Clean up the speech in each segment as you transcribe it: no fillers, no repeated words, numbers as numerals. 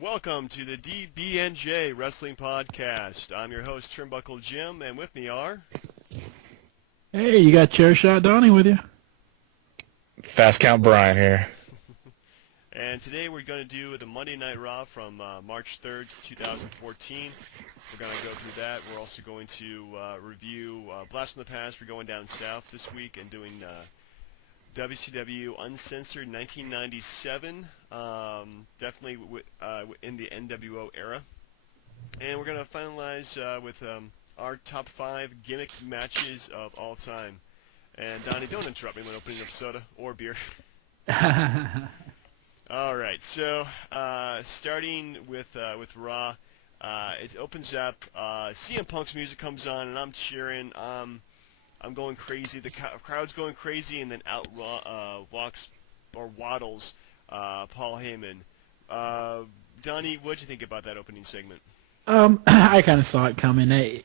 Welcome to the DB&J Wrestling Podcast. I'm your host, Turnbuckle Jim, and with me are... Hey, you got Chair Shot Donnie with you. Fast Count Brian here. And today we're going to do the Monday Night Raw from March 3rd, 2014. We're going to go through that. We're also going to review Blast from the Past. We're going down south this week and doing WCW Uncensored 1997, definitely in the NWO era. And we're going to finalize with our top 5 gimmick matches of all time. And Donnie, don't interrupt me when opening up soda or beer. All right, so starting with Raw, it opens up. CM Punk's music comes on, and I'm cheering. I'm going crazy. The crowd's going crazy, and then out walks or waddles Paul Heyman. Donnie, what'd you think about that opening segment? I kind of saw it coming. I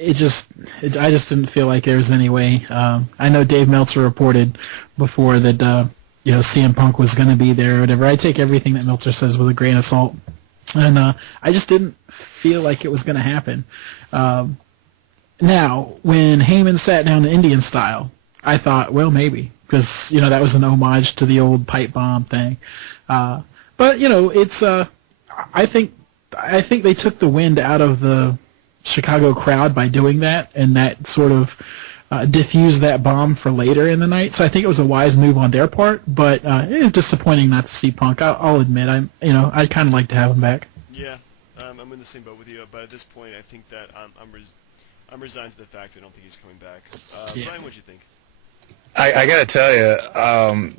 just didn't feel like there was any way. I know Dave Meltzer reported before that CM Punk was going to be there or whatever. I take everything that Meltzer says with a grain of salt, and I just didn't feel like it was going to happen. Now, when Heyman sat down in Indian style, I thought, well, maybe, because that was an homage to the old pipe bomb thing. But it's I think they took the wind out of the Chicago crowd by doing that, and that sort of diffused that bomb for later in the night. So I think it was a wise move on their part, but it is disappointing not to see Punk. I'll admit, I'd kind of like to have him back. Yeah, I'm in the same boat with you, but at this point, I think that I'm resigned to the fact I don't think he's coming back. Yeah. Brian, what'd you think? I gotta tell you,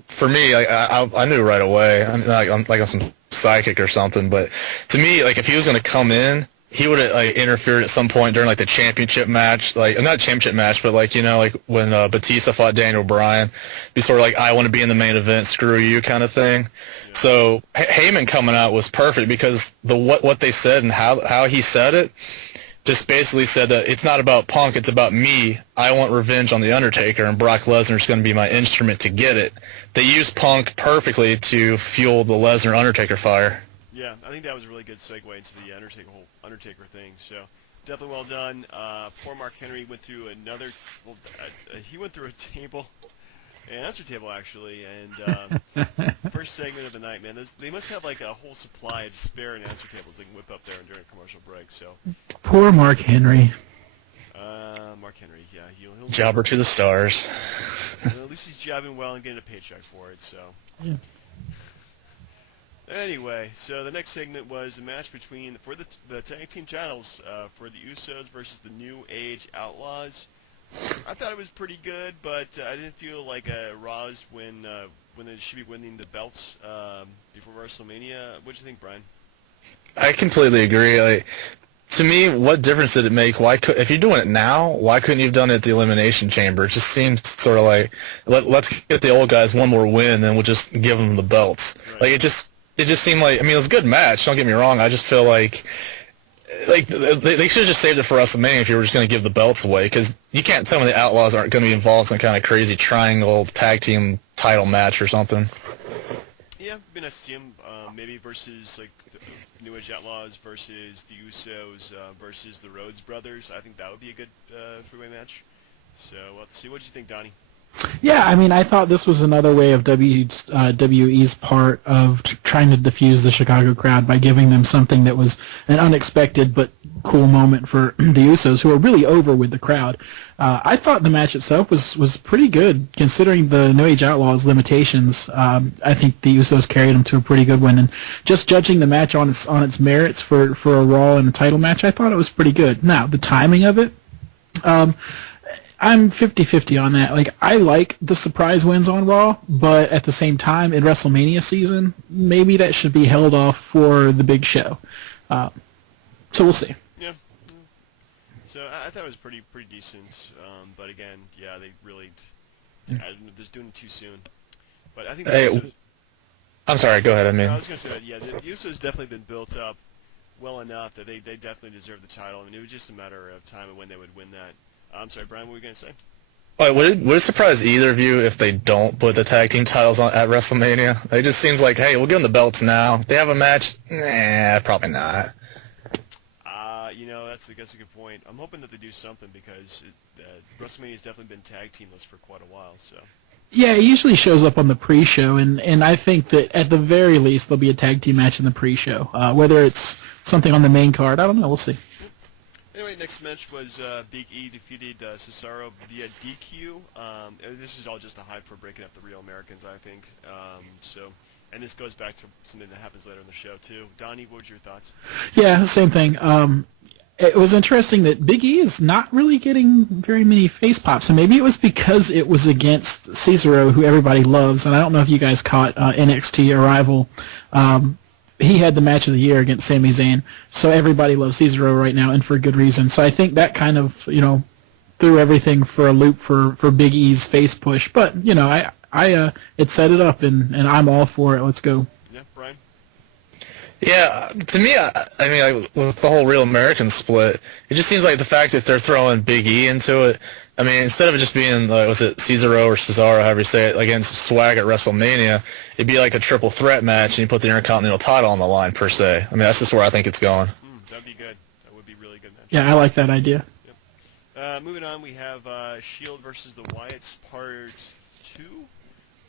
for me, I knew right away. I'm like some psychic or something, but to me, if he was gonna come in, he would have interfered at some point during the championship match, not championship match, but when Batista fought Daniel Bryan, be sort of I want to be in the main event, screw you kind of thing. Yeah. So Heyman coming out was perfect because what they said and how he said it just basically said that it's not about Punk, it's about me. I want revenge on The Undertaker, and Brock Lesnar's going to be my instrument to get it. They used Punk perfectly to fuel the Lesnar-Undertaker fire. Yeah, I think that was a really good segue into the whole Undertaker thing. So definitely well done. Poor Mark Henry went through he went through a table, an answer table actually, and first segment of the night, man. They must have a whole supply of spare and answer tables they can whip up there during a commercial break. So poor Mark Henry. Mark Henry, yeah, he'll jobber to the stars. Well, at least he's jobbing well and getting a paycheck for it. So. Yeah. Anyway, so the next segment was a match for the tag team titles for the Usos versus the New Age Outlaws. I thought it was pretty good, but I didn't feel like Raw's when they should be winning the belts before WrestleMania. What do you think, Brian? I completely agree. To me, what difference did it make? If you're doing it now, why couldn't you have done it at the Elimination Chamber? It just seems sort of let's get the old guys one more win, then we'll just give them the belts. Right. It just seemed it was a good match, don't get me wrong. I just feel they should have just saved it for WrestleMania if you were just going to give the belts away, because you can't tell me the Outlaws aren't going to be involved in some kind of crazy triangle tag team title match or something. Yeah, it'd be nice to see them maybe versus the New Age Outlaws versus the Usos versus the Rhodes Brothers. I think that would be a good three-way match. So let's see. What did you think, Donnie? Yeah, I thought this was another way of WWE's part of trying to diffuse the Chicago crowd by giving them something that was an unexpected but cool moment for the Usos, who are really over with the crowd. I thought the match itself was pretty good, considering the New Age Outlaws' limitations. I think the Usos carried them to a pretty good win, and just judging the match on its merits for a Raw and a title match, I thought it was pretty good. Now, the timing of it, I'm 50-50 on that. I like the surprise wins on Raw, but at the same time, in WrestleMania season, maybe that should be held off for the big show. So we'll see. Yeah. So I thought it was pretty decent. But again, yeah, they really they're doing it too soon. But I think. I'm sorry. Go ahead. I was going to say that. Yeah, the Usos definitely been built up well enough that they definitely deserve the title. It was just a matter of time and when they would win that. I'm sorry, Brian, what were you going to say? Wait, would it surprise either of you if they don't put the tag team titles on at WrestleMania? It just seems like, hey, we'll give them the belts now. They have a match? Nah, probably not. That's a good point. I'm hoping that they do something because WrestleMania's definitely been tag teamless for quite a while. So. Yeah, it usually shows up on the pre-show, and I think that at the very least there'll be a tag team match in the pre-show. Whether it's something on the main card, I don't know. We'll see. Anyway, next match was Big E defeated Cesaro via DQ. This is all just a hype for breaking up the Real Americans, I think. And this goes back to something that happens later in the show too. Donnie, what were your thoughts? Yeah, same thing. It was interesting that Big E is not really getting very many face pops, and maybe it was because it was against Cesaro, who everybody loves. And I don't know if you guys caught NXT Arrival. He had the match of the year against Sami Zayn, so everybody loves Cesaro right now, and for good reason. So I think that kind of, threw everything for a loop for Big E's face push. But it set it up, and I'm all for it. Let's go. Yeah, Brian. Yeah, to me, I mean, like, with the whole Real American split, it just seems like the fact that they're throwing Big E into it. I mean, instead of it just being, was it Cesaro or Cesaro, however you say it, against Swag at WrestleMania, it'd be like a triple threat match, and you put the Intercontinental title on the line, per se. I mean, that's just where I think it's going. That'd be good. That would be a really good match. Yeah, I like that idea. Yep. Moving on, we have Shield versus the Wyatts, Part 2.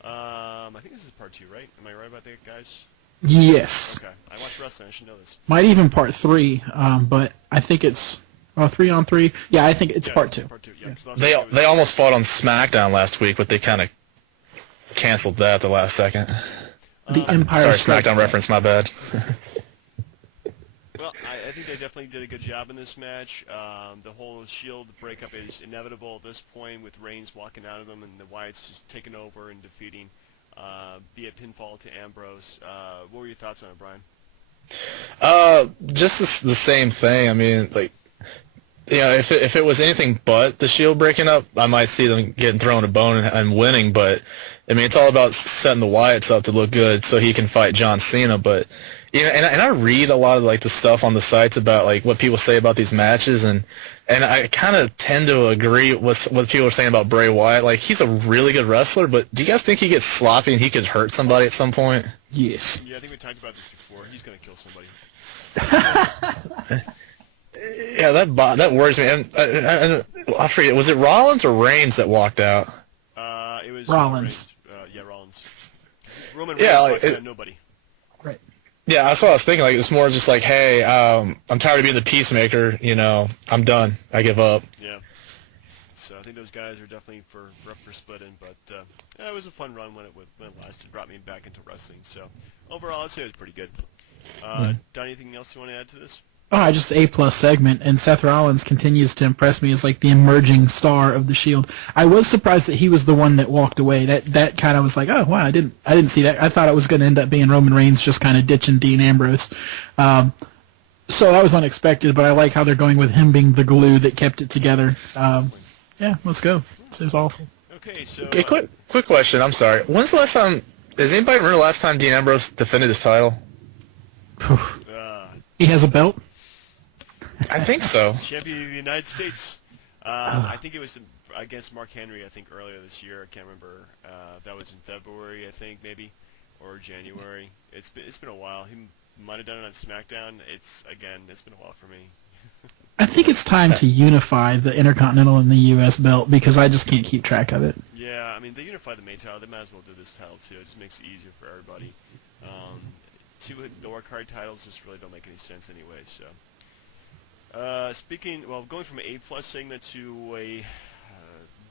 I think this is Part 2, right? Am I right about that, guys? Yes. Okay. I watch wrestling. I should know this. Might even Part 3, but I think it's 3-on-3. Yeah, I think it's Part 2. Part 2. Yeah. They almost fought on SmackDown last week, but they kind of canceled that at the last second. The Empire Strikes SmackDown Back. reference, my bad. Well, I think they definitely did a good job in this match. The whole Shield breakup is inevitable at this point, with Reigns walking out of them and the Wyatts just taking over and defeating via pinfall to Ambrose. What were your thoughts on it, Brian? Just the same thing. I mean, like, if it was anything but the Shield breaking up, I might see them getting thrown a bone and winning. But I mean, it's all about setting the Wyatts up to look good so he can fight John Cena. But and I read a lot of like the stuff on the sites about like what people say about these matches, and I kind of tend to agree with what people are saying about Bray Wyatt. Like, he's a really good wrestler, but do you guys think he gets sloppy and he could hurt somebody at some point? Yes. Yeah, I think we talked about this before. He's gonna kill somebody. Yeah, that worries me. And I forget, was it Rollins or Reigns that walked out? It was Rollins. Rollins. Roman Reigns walked out, nobody. Right. Yeah, that's what I was thinking. Like, it's more just like, hey, I'm tired of being the peacemaker. I'm done. I give up. Yeah. So I think those guys are definitely rough for splitting, but it was a fun run when it lasted. Brought me back into wrestling. So overall, I'd say it was pretty good. Don, anything else you want to add to this? Oh, just A+ segment, and Seth Rollins continues to impress me as like the emerging star of the Shield. I was surprised that he was the one that walked away. That kind of was like, oh wow, I didn't see that. I thought it was going to end up being Roman Reigns just kind of ditching Dean Ambrose. So that was unexpected, but I like how they're going with him being the glue that kept it together. Yeah, let's go. It was awful. Okay, so Okay, quick question. I'm sorry. When's the last time? Does anybody remember the last time Dean Ambrose defended his title? He has a belt? I think so. Champion of the United States. I think it was against Mark Henry, I think, earlier this year. I can't remember. That was in February, I think, maybe, or January. It's been a while. He might have done it on SmackDown. It's been a while for me. I think it's time to unify the Intercontinental and the U.S. belt because I just can't keep track of it. Yeah, I mean, they unify the main title. They might as well do this title, too. It just makes it easier for everybody. Two lower card titles just really don't make any sense anyway, so... going from an A+ segment to a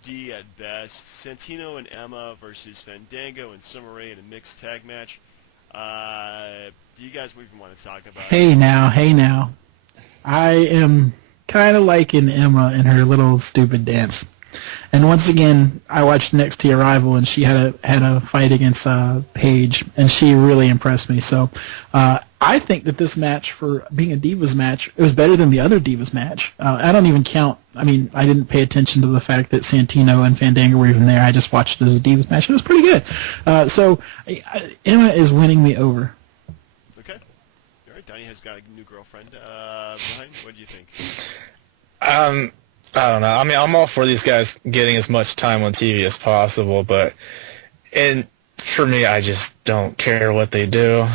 D at best, Santino and Emma versus Fandango and Summer Rae in a mixed tag match. Do you guys even want to talk about Hey it? now. I am kind of liking Emma and her little stupid dance. And once again, I watched NXT Arrival, and she had a fight against Paige, and she really impressed me. So I think that this match, for being a Divas match, it was better than the other Divas match. I don't even count. I mean, I didn't pay attention to the fact that Santino and Fandango were even there. I just watched it as a Divas match. It was pretty good. So Emma is winning me over. Okay. All right. Donnie has got a new girlfriend. Brian, what do you think? I don't know. I mean, I'm all for these guys getting as much time on TV as possible, and for me, I just don't care what they do.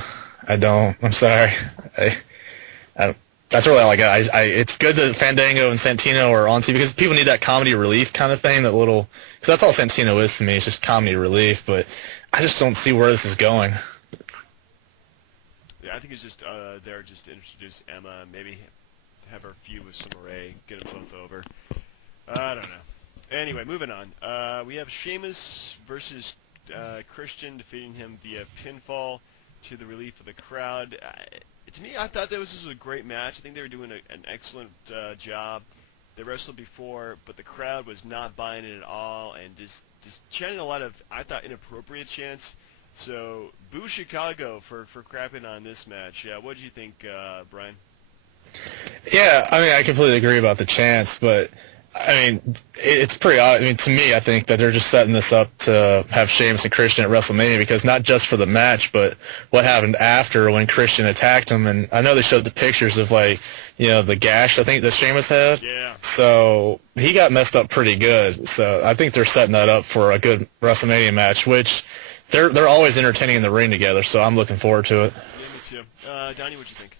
I don't. I'm sorry. That's really all I got. It's good that Fandango and Santino are on TV because people need that comedy relief kind of thing. Because that's all Santino is to me. It's just comedy relief. But I just don't see where this is going. Yeah, I think it's just there just to introduce Emma, maybe have her feud with Summer Rae, get them both over. I don't know. Anyway, moving on. We have Sheamus versus Christian defeating him via pinfall to the relief of the crowd. To me, I thought this was a great match. I think they were doing an excellent job. They wrestled before, but the crowd was not buying it at all and just chanting a lot of, I thought, inappropriate chants. So, boo Chicago for crapping on this match. What did you think, Brian? Yeah, I mean, I completely agree about the chants, but I mean, it's pretty odd. I mean, to me, I think that they're just setting this up to have Sheamus and Christian at WrestleMania because not just for the match, but what happened after when Christian attacked him. And I know they showed the pictures of, like, the gash I think that Sheamus had. Yeah. So he got messed up pretty good. So I think they're setting that up for a good WrestleMania match, which they're always entertaining in the ring together. So I'm looking forward to it. Yeah, me too. Donnie, what'd you think?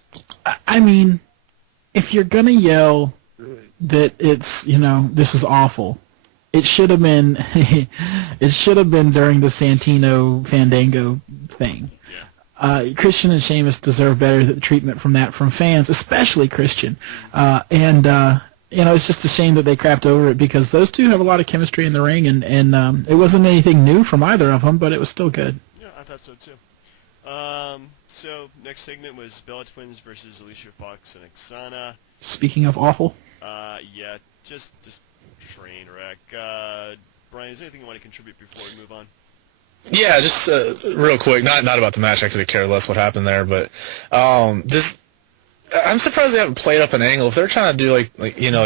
I mean, if you're gonna yell that it's, this is awful, it should have been during the Santino Fandango thing. Yeah. Christian and Sheamus deserve better treatment from fans, especially Christian. It's just a shame that they crapped over it because those two have a lot of chemistry in the ring, and it wasn't anything new from either of them, but it was still good. Yeah, I thought so too. So next segment was Bella Twins versus Alicia Fox and Oksana. Speaking of awful. Yeah, just train wreck. Brian, is there anything you want to contribute before we move on? Yeah, just real quick, not about the match. I could care less what happened there, but I'm surprised they haven't played up an angle. If they're trying to do like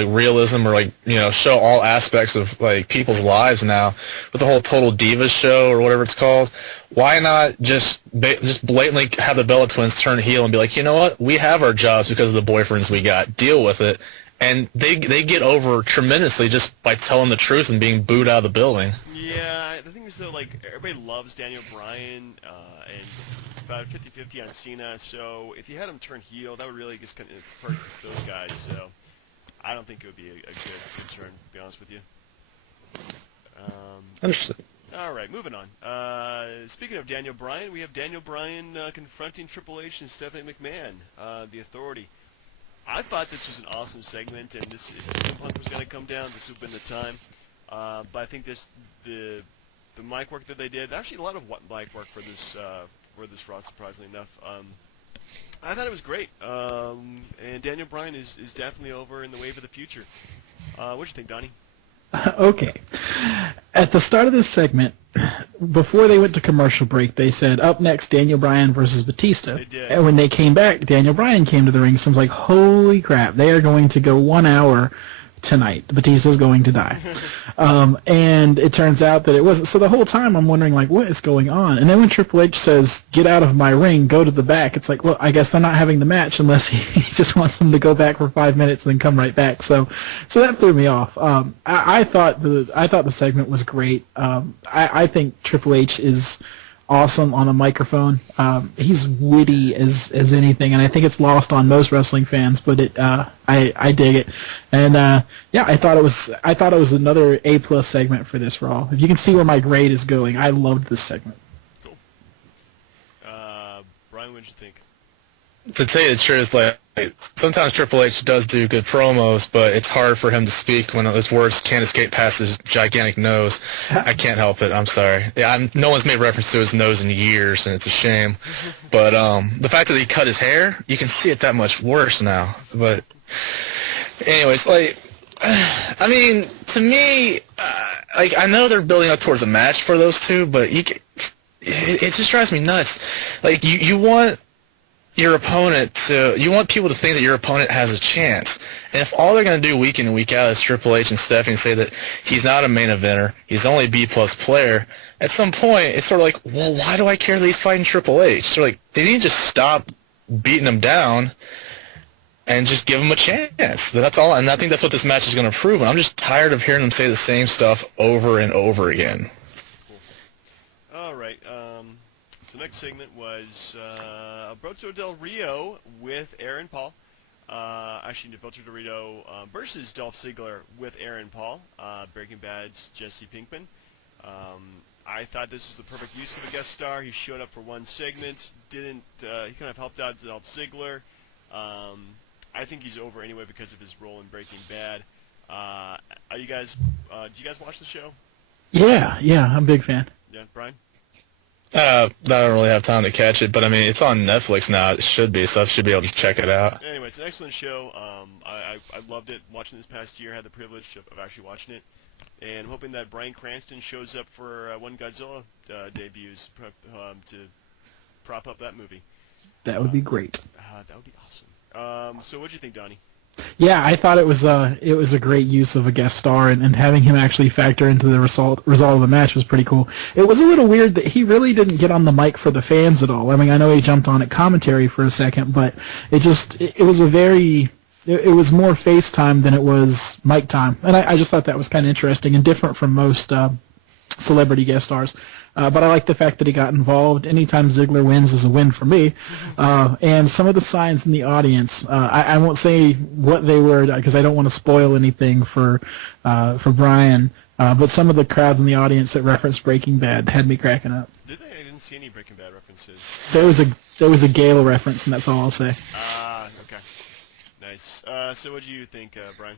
realism or show all aspects of like people's lives now with the whole Total Divas show or whatever it's called, why not just blatantly have the Bella Twins turn heel and be like, you know what, we have our jobs because of the boyfriends we got. Deal with it. And they get over tremendously just by telling the truth and being booed out of the building. Yeah, the thing is though, like everybody loves Daniel Bryan and about 50-50 on Cena, so if you had him turn heel, that would really just kind of hurt those guys, so I don't think it would be a good turn, to be honest with you. Understood. All right, moving on. Speaking of Daniel Bryan, we have Daniel Bryan confronting Triple H and Stephanie McMahon, the Authority. I thought this was an awesome segment, and if CM Punk was going to come down, this would have been the time. But I think the mic work that they did, actually a lot of mic work for this Raw, surprisingly enough. I thought it was great. And Daniel Bryan is definitely over in the wave of the future. What do you think, Donnie? Okay. At the start of this segment, before they went to commercial break, they said, up next, Daniel Bryan versus Batista. They did. And when they came back, Daniel Bryan came to the ring, so I was like, holy crap, they are going to go 1 hour tonight. Batista's going to die. And it turns out that it wasn't. So the whole time I'm wondering, like, what is going on? And then when Triple H says, get out of my ring, go to the back, it's like, well, I guess they're not having the match unless he just wants them to go back for 5 minutes and then come right back. So that threw me off. I thought the segment was great. I think Triple H is awesome on a microphone. He's witty as anything, and I think it's lost on most wrestling fans. But I dig it, and I thought it was another A+ segment for this Raw. If you can see where my grade is going, I loved this segment. Cool. Brian, what did you think? To tell you the truth, like sometimes Triple H does do good promos, but it's hard for him to speak when his words can't escape past his gigantic nose. I can't help it. I'm sorry. Yeah, no one's made reference to his nose in years, and it's a shame. But the fact that he cut his hair, you can see it that much worse now. But anyways, like, I mean, to me, like I know they're building up towards a match for those two, but it just drives me nuts. Like you want your opponent you want people to think that your opponent has a chance. And if all they're going to do week in and week out is Triple H and Stephanie say that he's not a main eventer, he's only a B+ player, at some point it's sort of like, well, why do I care that he's fighting Triple H? So like, they need to just stop beating him down and just give him a chance. That's all, and I think that's what this match is going to prove. And I'm just tired of hearing them say the same stuff over and over again. Cool. All right. So next segment was Alberto Del Rio with Aaron Paul. Actually, Alberto Del Rio versus Dolph Ziggler with Aaron Paul. Breaking Bad's Jesse Pinkman. I thought this was the perfect use of a guest star. He showed up for one segment. He kind of helped out Dolph Ziggler. I think he's over anyway because of his role in Breaking Bad. Do you guys watch the show? Yeah, I'm a big fan. Yeah, Brian? I don't really have time to catch it, but I mean, it's on Netflix now. It should be, so I should be able to check it out. Anyway, it's an excellent show. I loved it. Watching this past year, I had the privilege of actually watching it. And hoping that Bryan Cranston shows up for when Godzilla debuts to prop up that movie. That would be great. That would be awesome. So what do you think, Donnie? Yeah, I thought it was a great use of a guest star, and having him actually factor into the result of the match was pretty cool. It was a little weird that he really didn't get on the mic for the fans at all. I mean, I know he jumped on at commentary for a second, but it was more FaceTime than it was mic time, and I just thought that was kind of interesting and different from most celebrity guest stars. But I like the fact that he got involved. Anytime Ziggler wins is a win for me. And some of the signs in the audience, I won't say what they were because I don't want to spoil anything for Brian. But some of the crowds in the audience that referenced Breaking Bad had me cracking up. Did they? I didn't see any Breaking Bad references. There was a Gale reference, and that's all I'll say. Okay. Nice. So what do you think, Brian?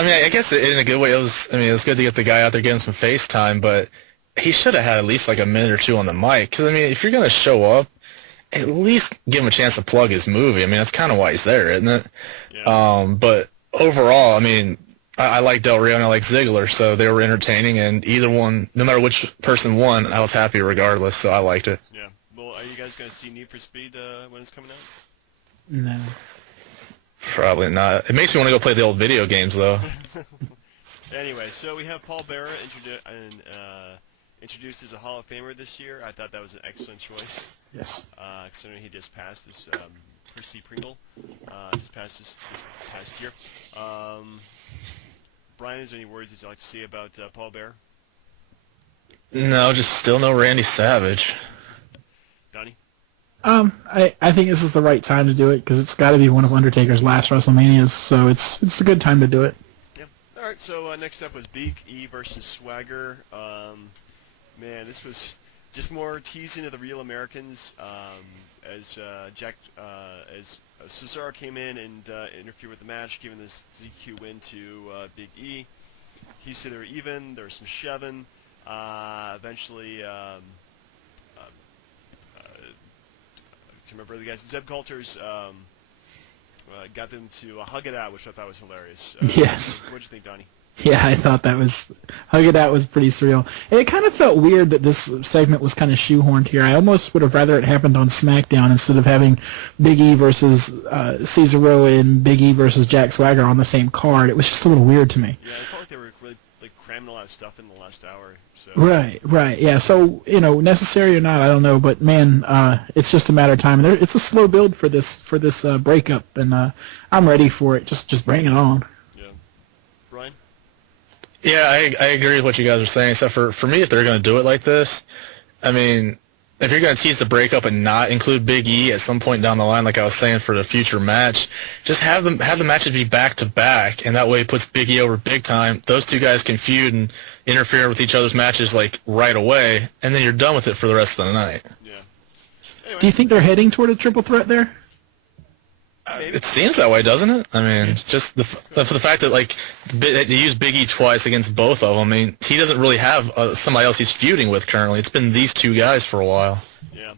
I guess in a good way, it was good to get the guy out there getting some FaceTime, but he should have had at least like a minute or two on the mic. Because, if you're going to show up, at least give him a chance to plug his movie. That's kind of why he's there, isn't it? Yeah. But overall, I like Del Rio and I like Ziggler, so they were entertaining, and either one, no matter which person won, I was happy regardless, so I liked it. Yeah. Well, are you guys going to see Need for Speed when it's coming out? No. Probably not. It makes me want to go play the old video games, though. Anyway, so we have Paul Bearer introduced as a Hall of Famer this year. I thought that was an excellent choice. Yes. Considering he just passed this Percy Pringle this past year. Brian, is there any words that you'd like to say about Paul Bearer? No, just still no Randy Savage. Donnie? I think this is the right time to do it because it's got to be one of Undertaker's last WrestleManias, so it's a good time to do it. Yeah. All right. So next up was Big E versus Swagger. Man, this was just more teasing of the Real Americans as Cesaro came in and interfered with the match, giving this DQ win to Big E. He said they were even. There was some shoving. Eventually. I can't remember the guys. Zeb Coulter's got them to hug it out, which I thought was hilarious. Yes. What'd you think, Donnie? Yeah, I thought that was hug it out was pretty surreal. And it kind of felt weird that this segment was kind of shoehorned here. I almost would have rather it happened on SmackDown instead of having Big E versus Cesaro and Big E versus Jack Swagger on the same card. It was just a little weird to me. Yeah, I felt like they were really cramming a lot of stuff in the last hour. So. Right, yeah. So necessary or not, I don't know, but man, it's just a matter of time. It's a slow build for this breakup, and I'm ready for it. Just bring it on. Yeah, Brian. Yeah, I agree with what you guys are saying. Except for me, if they're going to do it like this, if you're going to tease the breakup and not include Big E at some point down the line, like I was saying for the future match, just have the matches be back to back, and that way it puts Big E over big time. Those two guys can feud and interfere with each other's matches right away, and then you're done with it for the rest of the night. Yeah. Anyway. Do you think they're heading toward a triple threat there? It seems that way, doesn't it? Just for the fact that they use Big E twice against both of them. He doesn't really have somebody else he's feuding with currently. It's been these two guys for a while. Yeah.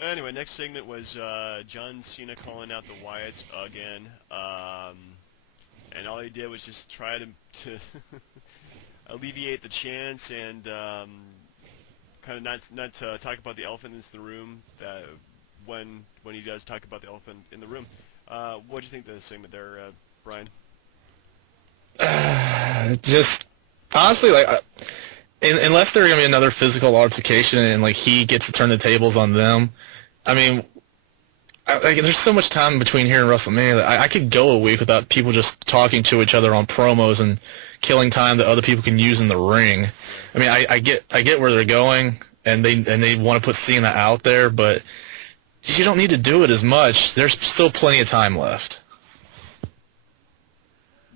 Anyway, next segment was John Cena calling out the Wyatts again, and all he did was just try to alleviate the chants and kind of not talk about the elephant in the room when he does talk about the elephant in the room. What do you think of the segment there, Brian? Just honestly, unless there's gonna be another physical altercation and he gets to turn the tables on them, there's so much time between here and WrestleMania that I could go a week without people just talking to each other on promos and killing time that other people can use in the ring. I mean, I get where they're going, and they want to put Cena out there, but you don't need to do it as much. There's still plenty of time left.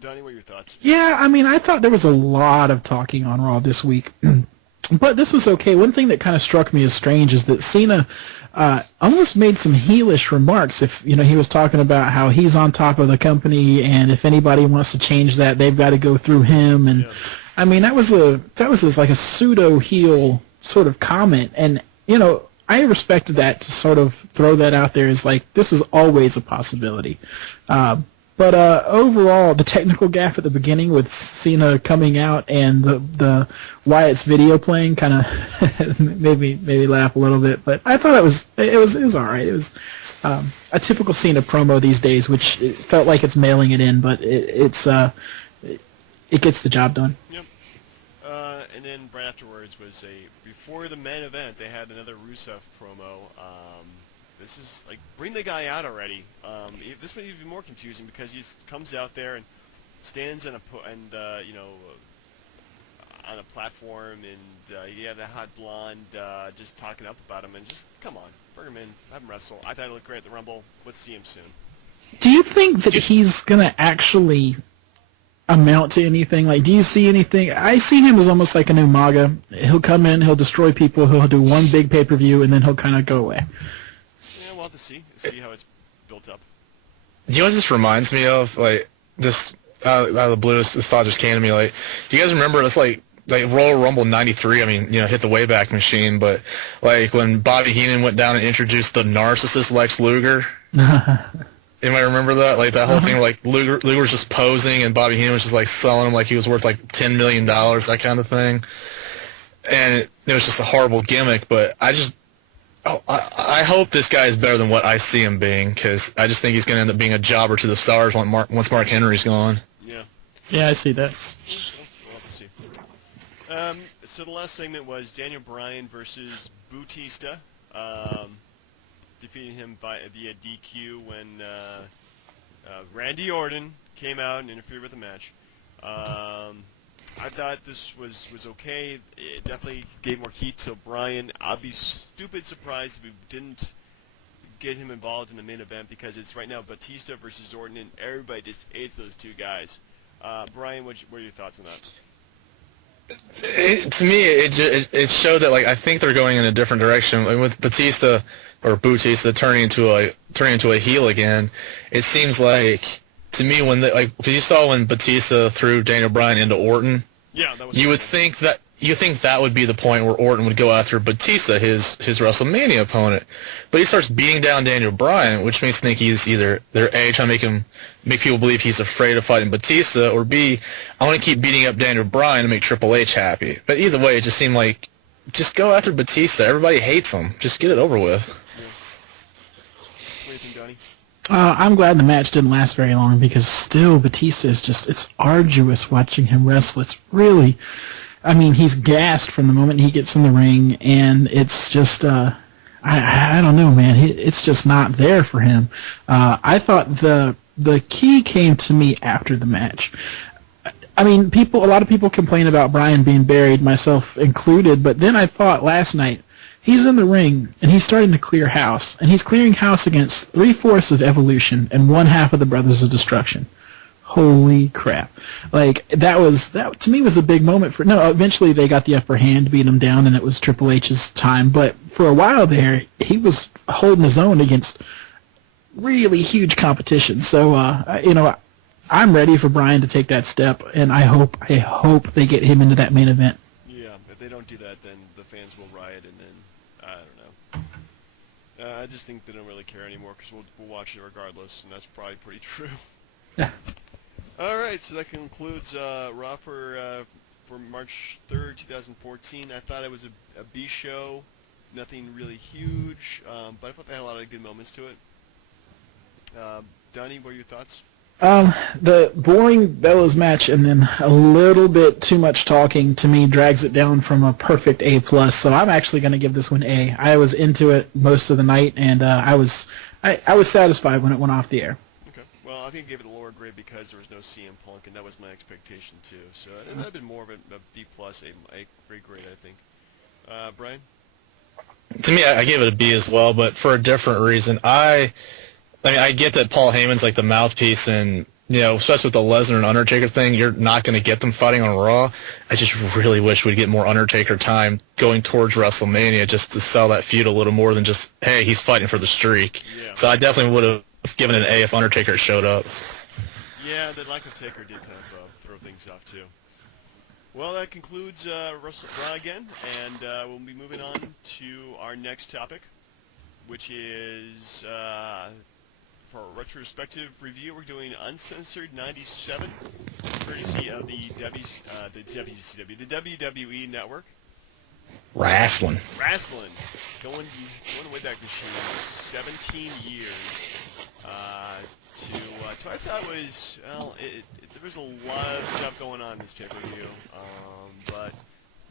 Donnie, what are your thoughts? Yeah, I mean, I thought there was a lot of talking on Raw this week, but this was okay. One thing that kind of struck me as strange is that Cena almost made some heelish remarks. If he was talking about how he's on top of the company, and if anybody wants to change that, they've got to go through him. And I mean, that was like a pseudo heel sort of comment, and I respected that, to sort of throw that out there as like, this is always a possibility. But overall, the technical gaffe at the beginning with Cena coming out and the Wyatt's video playing kind of made me laugh a little bit. But I thought it was all right. It was a typical Cena promo these days, which it felt like it's mailing it in, but it gets the job done. Yep. And then right afterwards was before the main event, they had another Rusev promo. This is like, bring the guy out already. This might even be more confusing because he comes out there and stands on a platform, and you have that hot blonde just talking up about him, and just come on, bring him in, have him wrestle. I thought he looked great at the Rumble. Let's see him soon. Do you think that he's gonna actually amount to anything? Like, do you see anything? I see him as almost like a new MAGA. He'll come in, he'll destroy people, he'll do one big pay-per-view, and then he'll kind of go away. Yeah, we'll have to see how it's built up. You know what this reminds me of? Like, just out of the blue, this thought just came to me. Like, do you guys remember? It's like Royal Rumble '93. I mean, hit the Wayback Machine, but like when Bobby Heenan went down and introduced the narcissist Lex Luger. Anybody remember that? Like that whole thing where like Luger was just posing and Bobby Heenan was just like selling him like he was worth like $10 million, that kind of thing. And it was just a horrible gimmick, but I hope this guy is better than what I see him being, because I just think he's going to end up being a jobber to the stars once Mark Henry's gone. Yeah. Yeah, I see that. We'll have to see. So the last segment was Daniel Bryan versus Bautista. Defeating him via DQ when Randy Orton came out and interfered with the match. I thought this was okay. It definitely gave more heat to Bryan. I'd be stupid surprised if we didn't get him involved in the main event, because it's right now Batista versus Orton, and everybody just hates those two guys. Bryan, what are your thoughts on that? To me, it showed that like I think they're going in a different direction. Like, with Bautista turning into a heel again. It seems like, to me, because you saw when Batista threw Daniel Bryan into Orton. Yeah, that was. You think that would be the point where Orton would go after Batista, his WrestleMania opponent, but he starts beating down Daniel Bryan, which makes me think he's either they're A, trying to make people believe he's afraid of fighting Batista, or B, I want to keep beating up Daniel Bryan to make Triple H happy. But either way, it just seemed like, just go after Batista. Everybody hates him. Just get it over with. What do you think, Donnie? I'm glad the match didn't last very long, because still Batista is it's arduous watching him wrestle. It's really, I mean, he's gassed from the moment he gets in the ring, and it's just, I don't know, man. It's just not there for him. I thought the key came to me after the match. I mean, a lot of people complain about Bryan being buried, myself included, but then I thought last night, he's in the ring, and he's starting to clear house, and he's clearing house against 3/4 of Evolution and 1/2 of the Brothers of Destruction. Holy crap. Like, that to me was a big moment eventually they got the upper hand, beat him down, and it was Triple H's time, but for a while there, he was holding his own against really huge competition. So, I'm ready for Bryan to take that step, and I hope they get him into that main event. Yeah, if they don't do that, then the fans will riot, and then, I don't know. I just think they don't really care anymore, because we'll watch it regardless, and that's probably pretty true. Yeah. All right, so that concludes Raw for March 3rd, 2014. I thought it was a B show, nothing really huge, but I thought they had a lot of good moments to it. Donnie, what are your thoughts? The boring Bellas match and then a little bit too much talking, to me, drags it down from a perfect A+. So I'm actually going to give this one A. I was into it most of the night, and I was I was satisfied when it went off the air. Okay. Well, I think I gave it a lower grade because there was no CM Punk, and that was my expectation too. So it might have been more of a B plus, a great grade, I think. Brian? To me, I gave it a B as well, but for a different reason. I mean, I get that Paul Heyman's like the mouthpiece, and especially with the Lesnar and Undertaker thing, you're not going to get them fighting on Raw. I just really wish we'd get more Undertaker time going towards WrestleMania, just to sell that feud a little more than just, hey, he's fighting for the streak. Yeah. So I definitely would have given it an A if Undertaker showed up. Yeah, the lack of Taker did kind of throw things off too. Well, that concludes Raw again, and we'll be moving on to our next topic, which is for a retrospective review. We're doing Uncensored '97, courtesy of the WCW, the WWE Network. Wrestling. Going way back this year, 17 years. To I thought was, well, there was a lot of stuff going on in this pay-per-view, but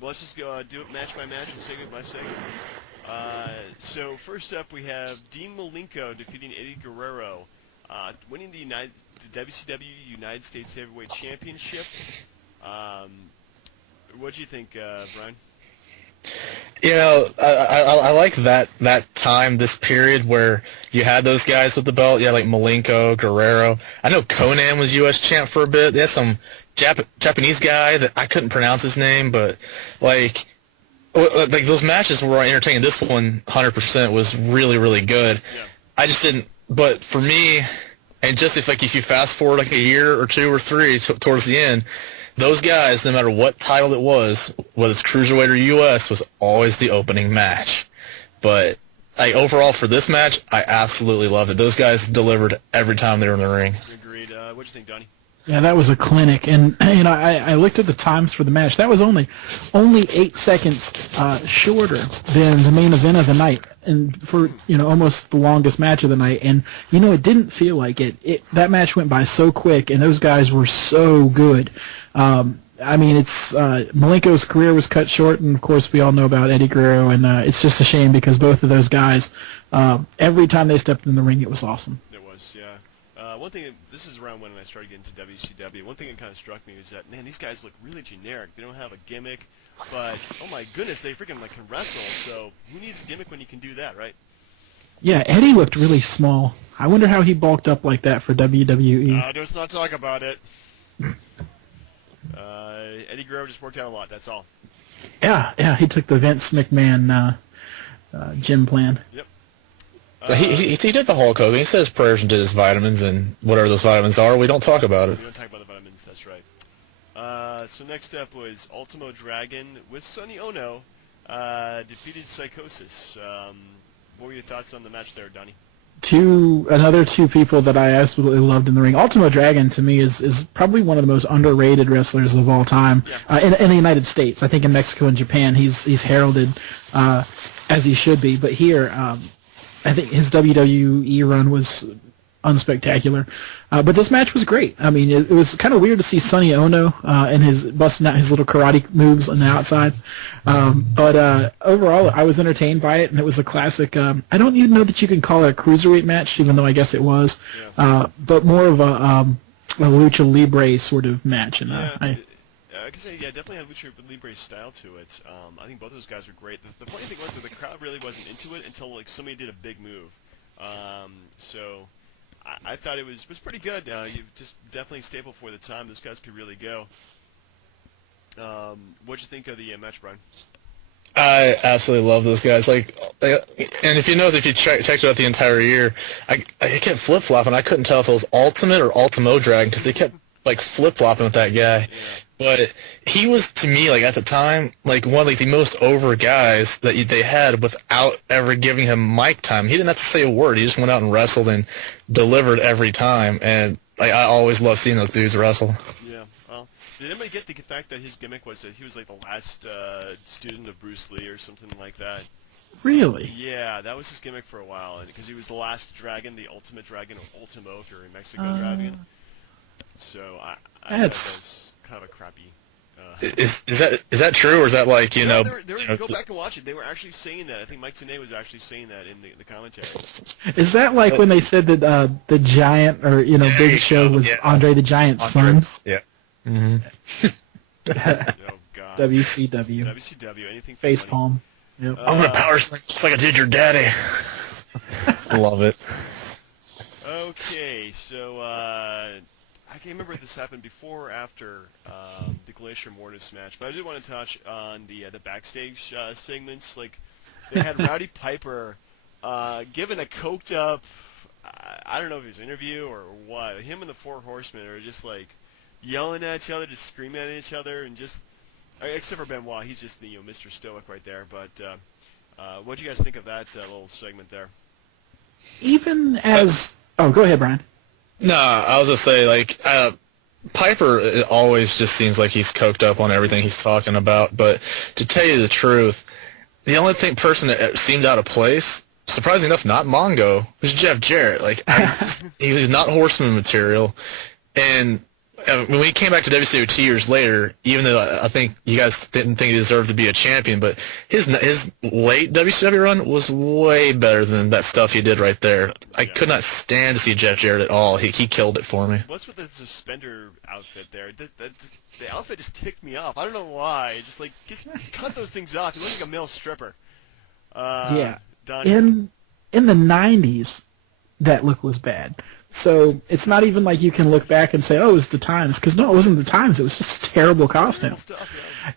let's just go do it match by match and segment by segment. So first up, we have Dean Malenko defeating Eddie Guerrero, winning the WCW United States Heavyweight Championship. What do you think, Brian? I like that time, this period where you had those guys with the belt. Yeah, like Malenko, Guerrero. I know Conan was U.S. champ for a bit. They had some Japanese guy that I couldn't pronounce his name, but like those matches were entertaining. This one, 100%, was really, really good. Yeah. I just didn't. But for me, and just if you fast forward like a year or two or three towards the end, those guys, no matter what title it was, whether it's Cruiserweight or U.S., was always the opening match. But overall for this match, I absolutely loved it. Those guys delivered every time they were in the ring. Agreed. What'd you think, Donnie? Yeah, that was a clinic, and I looked at the times for the match. That was only 8 seconds shorter than the main event of the night, and for almost the longest match of the night. And it didn't feel like it. That match went by so quick, and those guys were so good. It's Malenko's career was cut short, and of course we all know about Eddie Guerrero, and it's just a shame because both of those guys, every time they stepped in the ring, it was awesome. It was, yeah. One thing, this is around when I started getting to WCW, one thing that kind of struck me was that, man, these guys look really generic. They don't have a gimmick, but, oh my goodness, they freaking can wrestle, so who needs a gimmick when you can do that, right? Yeah, Eddie looked really small. I wonder how he bulked up like that for WWE. Let's not talk about it. Eddie Guerrero just worked out a lot, that's all. Yeah, he took the Vince McMahon gym plan. Yep. He did the Hulk Hogan. He said his prayers and did his vitamins, and whatever those vitamins are, we don't talk about it. We don't talk about the vitamins, that's right. So next up was Ultimo Dragon with Sonny Ono, defeated Psychosis. What were your thoughts on the match there, Donnie? Another two people that I absolutely loved in the ring. Ultimo Dragon, to me, is probably one of the most underrated wrestlers of all time in the United States. I think in Mexico and Japan, he's heralded as he should be. But here, I think his WWE run was unspectacular. But this match was great. I mean, it was kind of weird to see Sonny Ono and his busting out his little karate moves on the outside. But overall, I was entertained by it, and it was a classic. I don't even know that you can call it a cruiserweight match, even though I guess it was. But more of a lucha libre sort of match. And I could say, definitely had lucha libre style to it. I think both those guys were great. The funny thing was that the crowd really wasn't into it until somebody did a big move. So I thought it was pretty good. Just definitely a staple for the time. Those guys could really go. What'd you think of the match, Brian? I absolutely love those guys. And if you checked it out the entire year, I kept flip-flopping. I couldn't tell if it was Ultimate or Ultimo Dragon because they kept flip-flopping with that guy. Yeah. But he was, to me, at the time, one of the most over guys that they had without ever giving him mic time. He didn't have to say a word. He just went out and wrestled and delivered every time. And I always love seeing those dudes wrestle. Yeah. Well, did anybody get the fact that his gimmick was that he was the last student of Bruce Lee or something like that? Really? Yeah, that was his gimmick for a while, because he was the last dragon, the ultimate dragon, or Ultimo if you're in Mexico dragon. So I thought that was kind of a crappy Is that true, or is that like Go back and watch it. They were actually saying that. I think Mike Tenay was actually saying that in the commentary. Is that like when they said that the Giant or Big Show was Andre the Giant's son? Yeah. Mm-hmm. Oh God. WCW. WCW. Anything. Face palm. Yep. I'm gonna power slam just like I did your daddy. I love it. Okay, so I can't remember if this happened before or after the Glacier Mortis match, but I did want to touch on the backstage segments. Like, they had Rowdy Piper given a coked up, I don't know if it was an interview or what. Him and the Four Horsemen are just like yelling at each other, just screaming at each other, and just except for Benoit, he's just Mr. Stoic right there. But what do you guys think of that little segment there? Even as go ahead, Brian. No, I was just say like Piper it always just seems like he's coked up on everything he's talking about. But to tell you the truth, the only person that seemed out of place, surprisingly enough, not Mongo, was Jeff Jarrett. Like he was not Horseman material, and when he came back to WCW 2 years later, even though I think you guys didn't think he deserved to be a champion, but his late WCW run was way better than that stuff he did right there. I could not stand to see Jeff Jarrett at all. He killed it for me. What's with the suspender outfit there? The outfit just ticked me off. I don't know why. Just cut those things off. You look like a male stripper. In the 90s, that look was bad. So it's not even like you can look back and say, oh, it was the times. Because no, it wasn't the times. It was just a terrible costume.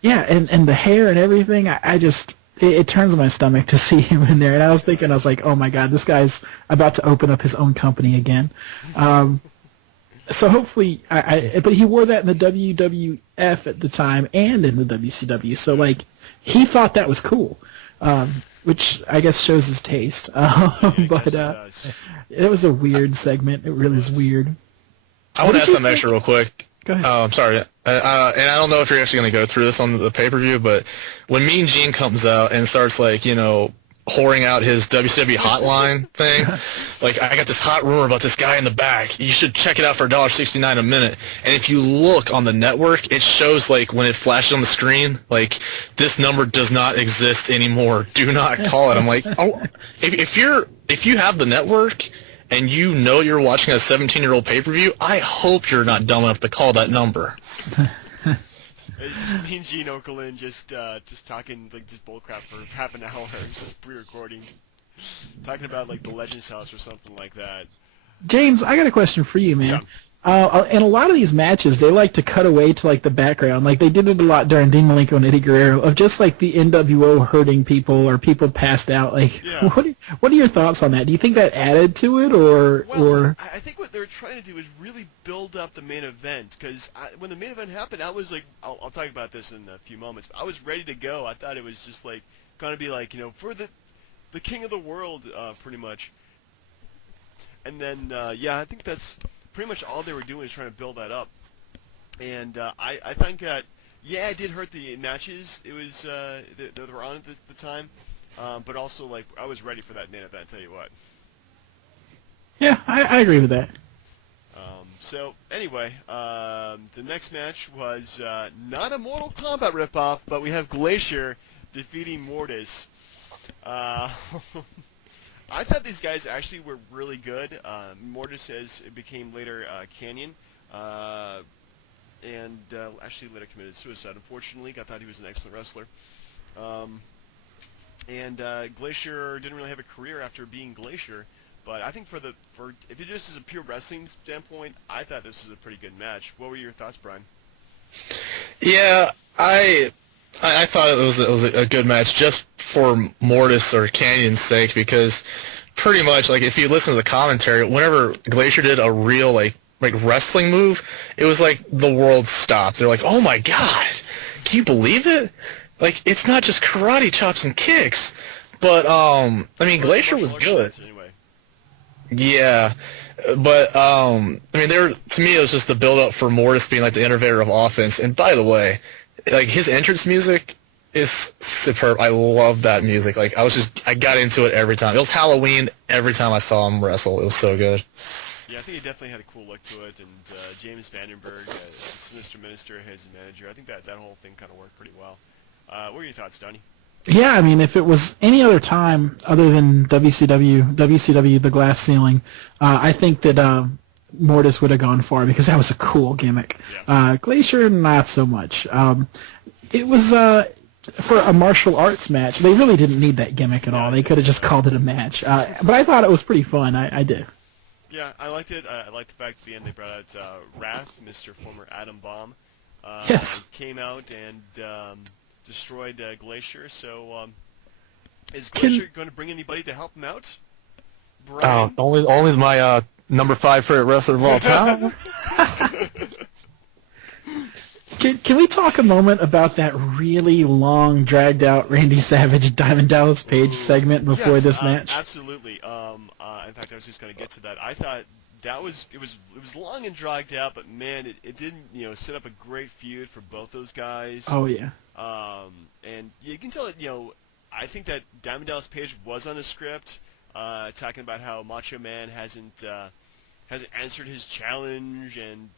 Yeah, and the hair and everything, it turns my stomach to see him in there. And I was like, oh my God, this guy's about to open up his own company again. So hopefully, but he wore that in the WWF at the time and in the WCW. So he thought that was cool. Which I guess shows his taste. But it was a weird segment. It really is weird. I want to ask something extra real quick. Go ahead. I'm sorry. And I don't know if you're actually going to go through this on the pay-per-view, but when Mean Gene comes out and starts, whoring out his WCW hotline thing, I got this hot rumor about this guy in the back. You should check it out for $1.69 a minute. And if you look on the network, it shows, when it flashes on the screen, this number does not exist anymore. Do not call it. I'm like, oh, if you have the network and you know you're watching a 17-year-old pay-per-view, I hope you're not dumb enough to call that number. It's just me and Gene Okerlund just talking just bullcrap for half an hour, just pre-recording, talking about the Legends House or something like that. James, I got a question for you, man. In a lot of these matches, they like to cut away to the background. They did it a lot during Dean Malenko and Eddie Guerrero of just the NWO hurting people or people passed out. What are your thoughts on that? Do you think that added to it, or? I think what they're trying to do is really build up the main event. Because when the main event happened, I was I'll talk about this in a few moments. But I was ready to go. I thought it was just going to be for the king of the world, pretty much. And then I think that's pretty much all they were doing is trying to build that up. And I think that, it did hurt the matches. It was that were on at the time. But also, I was ready for that main event, tell you what. Yeah, I agree with that. So, anyway, the next match was not a Mortal Kombat ripoff, but we have Glacier defeating Mortis. I thought these guys actually were really good. Mortis became later Canyon, and actually later committed suicide, unfortunately. I thought he was an excellent wrestler. And Glacier didn't really have a career after being Glacier, but I think for if it just is a pure wrestling standpoint, I thought this was a pretty good match. What were your thoughts, Brian? Yeah, I thought it was a good match just for Mortis or Canyon's sake, because pretty much if you listen to the commentary, whenever Glacier did a real wrestling move, it was the world stopped. They're oh my God, can you believe it? It's not just karate chops and kicks, but Glacier was good. Anyway. Yeah, but to me it was just the build up for Mortis being the innovator of offense. And by the way, his entrance music is superb. I love that music. I got into it every time. It was Halloween every time I saw him wrestle. It was so good. Yeah, I think he definitely had a cool look to it, and James Vandenberg, Sinister Minister, as manager, I think that whole thing kind of worked pretty well. What are your thoughts, Donnie? Yeah, I mean, if it was any other time other than WCW, the glass ceiling, I think that Mortis would have gone far because that was a cool gimmick. Yeah. Glacier, not so much. It was for a martial arts match. They really didn't need that gimmick at all. They could have just called it a match. But I thought it was pretty fun. I did. Yeah, I liked it. I liked the fact at the end they brought out Wrath, Mr. Former Atom Bomb. Yes. Came out and destroyed Glacier. So is Glacier going to bring anybody to help him out? Brian? Only my number 5 favorite wrestler of all time. Can we talk a moment about that really long, dragged-out Randy Savage Diamond Dallas Page segment before this match? Absolutely. In fact, I was just going to get to that. I thought it was long and dragged out, but man, it didn't set up a great feud for both those guys. Oh yeah. And you can tell that I think that Diamond Dallas Page was on the script, talking about how Macho Man hasn't answered his challenge and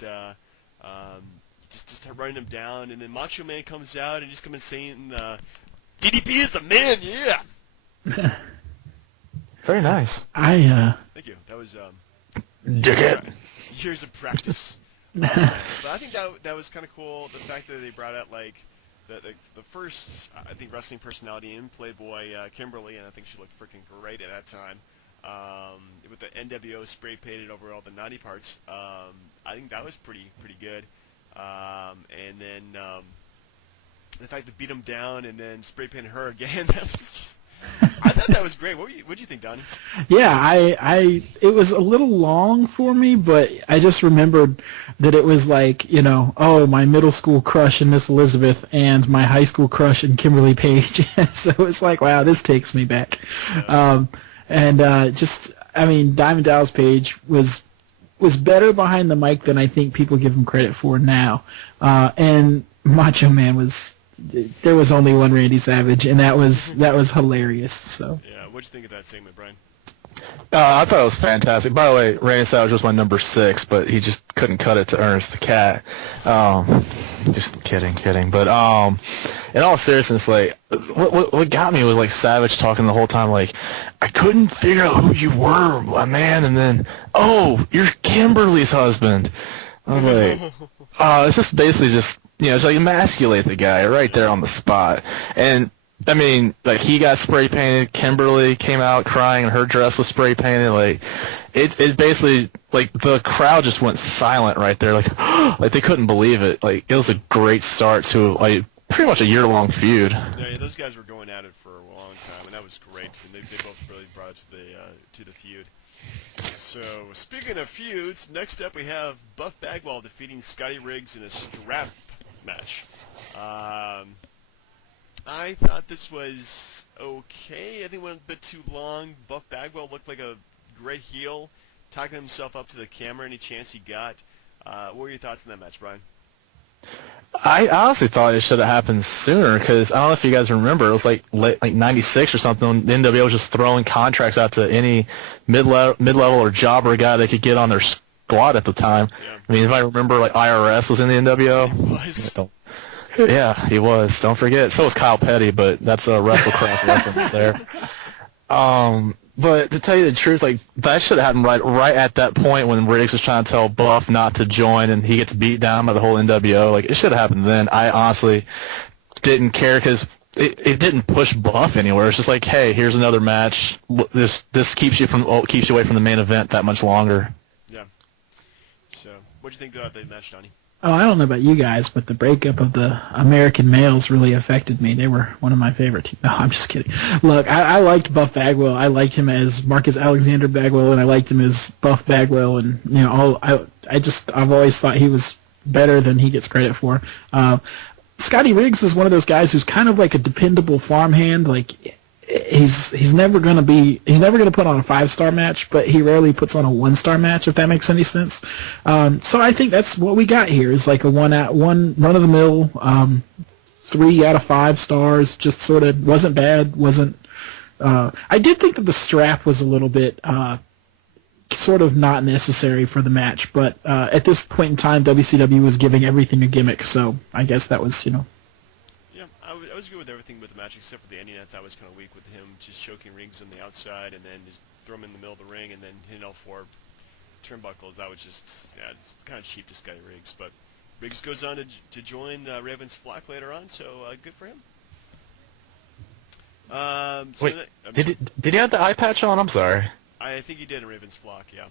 just running him down, and then Macho Man comes out and just comes saying, "DDP is the man, yeah." Very nice. Thank you. That was Dickhead. Years of practice. But I think that was kind of cool. The fact that they brought out like the first I think wrestling personality in Playboy, Kimberly, and I think she looked freaking great at that time. With the NWO spray painted over all the naughty parts, I think that was pretty good. And then the fact that beat him down and then spray painted her again, that was just, I thought that was great. What'd you think, Donnie? Yeah, it was a little long for me, but I just remembered that it was like, my middle school crush in Miss Elizabeth and my high school crush in Kimberly Page. So it's like, wow, this takes me back. Yeah. Diamond Dallas Page was better behind the mic than I think people give him credit for now. And Macho Man there was only one Randy Savage, and that was hilarious. So. Yeah, what'd you think of that segment, Brian? I thought it was fantastic. By the way, Randy Savage was my number 6, but he just couldn't cut it to Ernest the Cat. Just kidding. But in all seriousness, like what got me was like Savage talking the whole time, like I couldn't figure out who you were, my man, and then you're Kimberly's husband. I was like, it's just basically just it's like emasculate the guy right there on the spot. And I mean, like he got spray painted. Kimberly came out crying, and her dress was spray painted. Like it basically like the crowd just went silent right there, like like they couldn't believe it. Like it was a great start to like pretty much a year-long feud. Yeah, those guys were going at it for a long time, and that was great. And they both really brought it to the feud. So speaking of feuds, next up we have Buff Bagwell defeating Scotty Riggs in a strap match. I thought this was okay. I think it went a bit too long. Buff Bagwell looked like a great heel, talking himself up to the camera any chance he got. What were your thoughts on that match, Brian? I honestly thought it should have happened sooner because I don't know if you guys remember, it was like 96 or something when the NWO was just throwing contracts out to any mid-level or jobber guy they could get on their squad at the time. Yeah. I mean, if I remember, like IRS was in the NWO. He was. Yeah, he was. Don't forget. So was Kyle Petty, but that's a WrestleCraft reference there. But to tell you the truth, like that should have happened right at that point when Riggs was trying to tell Buff not to join, and he gets beat down by the whole NWO. Like it should have happened then. I honestly didn't care because it didn't push Buff anywhere. It's just like, hey, here's another match. This keeps you away from the main event that much longer. Yeah. So, what'd you think about the match, Donnie? Oh, I don't know about you guys, but the breakup of the American males really affected me. They were one of my favorite teams. No, I'm just kidding. Look, I liked Buff Bagwell. I liked him as Marcus Alexander Bagwell, and I liked him as Buff Bagwell. And I've always thought he was better than he gets credit for. Scotty Riggs is one of those guys who's kind of like a dependable farmhand. Like he's never going to put on a 5-star match, but he rarely puts on a 1-star match, if that makes any sense. So I think that's what we got here is like a one run of the mill, 3 out of 5 stars. Just sort of wasn't bad. I did think that the strap was a little bit sort of not necessary for the match. But at this point in time, WCW was giving everything a gimmick, so I guess that was, Yeah, I was good with everything with the match except for the ending. I thought was kind of weak with him just choking Riggs on the outside and then just throw him in the middle of the ring and then hitting all 4 turnbuckles. That was just kind of cheap to Sky Riggs. But Riggs goes on to join Raven's flock later on, so good for him. Wait, did he have the eye patch on? I'm sorry. I think he did in Raven's flock, yeah.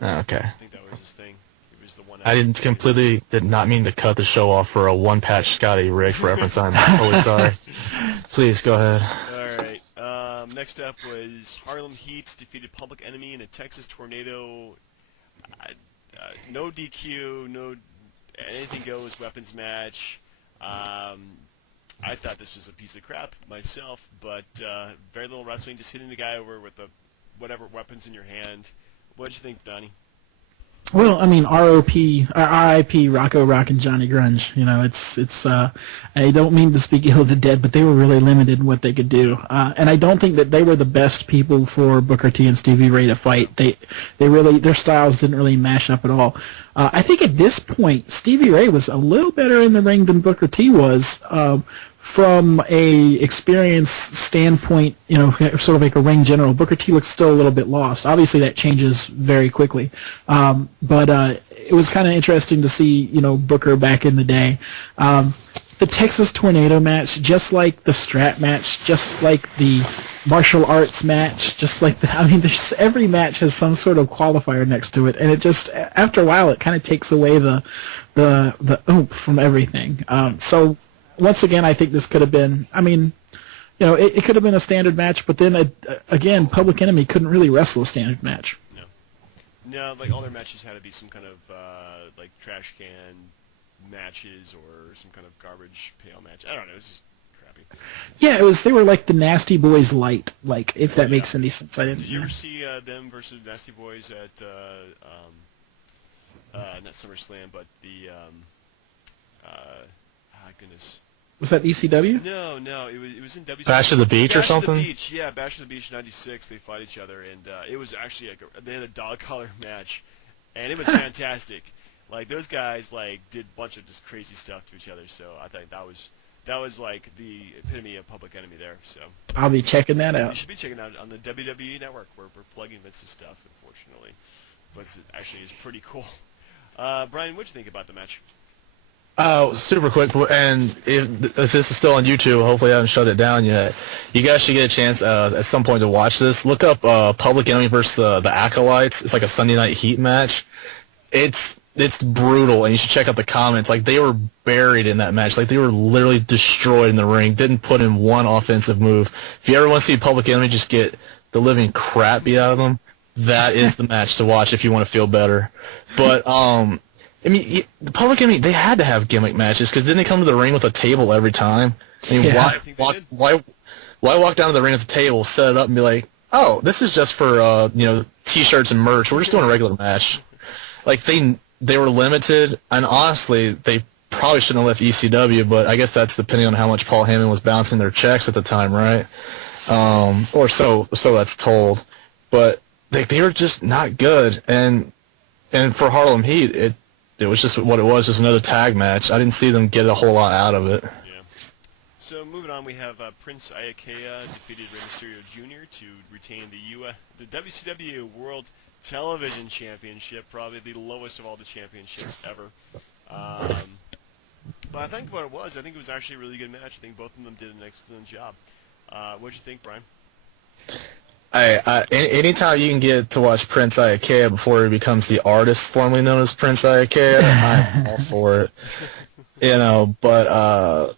Oh, okay. I think that was his thing. He was the one. I did not mean to cut the show off for a one-patch Scotty Riggs reference. I'm totally sorry. Please, go ahead. All right. Next up was Harlem Heat defeated Public Enemy in a Texas Tornado. No DQ, no anything goes weapons match. I thought this was a piece of crap myself, but very little wrestling, just hitting the guy over with whatever weapons in your hand. What did you think, Donnie? Well, I mean, RIP, Rocco Rock and Johnny Grunge. It's. I don't mean to speak ill of the dead, but they were really limited in what they could do, and I don't think that they were the best people for Booker T and Stevie Ray to fight. Their styles didn't really mash up at all. I think at this point, Stevie Ray was a little better in the ring than Booker T was. From a experience standpoint, sort of like a ring general, Booker T looks still a little bit lost. Obviously, that changes very quickly. But it was kind of interesting to see, Booker back in the day. The Texas Tornado match, just like the strap match, just like the martial arts match, there's every match has some sort of qualifier next to it, and it just, after a while, it kind of takes away the oomph from everything. So once again, I think this could have been, it could have been a standard match, but then, again, Public Enemy couldn't really wrestle a standard match. No, like all their matches had to be some kind of, like trash can matches or some kind of garbage pail match. I don't know, it was just crappy. Yeah, they were like the Nasty Boys light, if that makes any sense. Did you ever see them versus Nasty Boys at, not SummerSlam, but the, goodness. Was that ECW? No, it was in WCW. Bash of the Beach or something? Bash of the Beach, yeah, Bash of the Beach '96. They fight each other, and it was actually they had a dog collar match, and it was fantastic. Like those guys did a bunch of just crazy stuff to each other. So I think that was like the epitome of Public Enemy there. So I'll be checking that out. You should be checking out on the WWE Network. We're plugging Vince's stuff, unfortunately, but it actually is pretty cool. Brian, what'd you think about the match? Super quick, and if this is still on YouTube, hopefully I haven't shut it down yet. You guys should get a chance at some point to watch this. Look up Public Enemy versus the Acolytes. It's like a Sunday Night Heat match. It's brutal, and you should check out the comments. Like, they were buried in that match. Like, they were literally destroyed in the ring. Didn't put in one offensive move. If you ever want to see Public Enemy just get the living crap beat out of them, that is the match to watch if you want to feel better. But the Public Enemy, they had to have gimmick matches, because didn't they come to the ring with a table every time? Why walk down to the ring at the table, set it up, and be like, oh, this is just for T-shirts and merch. We're just doing a regular match. Like, they were limited, and honestly, they probably shouldn't have left ECW, but I guess that's depending on how much Paul Heyman was bouncing their checks at the time, right? Or so that's told. But they were just not good, and for Harlem Heat, it was just what it was, just another tag match. I didn't see them get a whole lot out of it. Yeah. So moving on, we have Prince Iaukea defeated Rey Mysterio Jr. to retain the WCW World Television Championship, probably the lowest of all the championships ever. But I think what it was, I think it was actually a really good match. I think both of them did an excellent job. What did you think, Brian? Anytime you can get to watch Prince Iaukea before he becomes the artist formerly known as Prince Iaukea, I'm all for it. But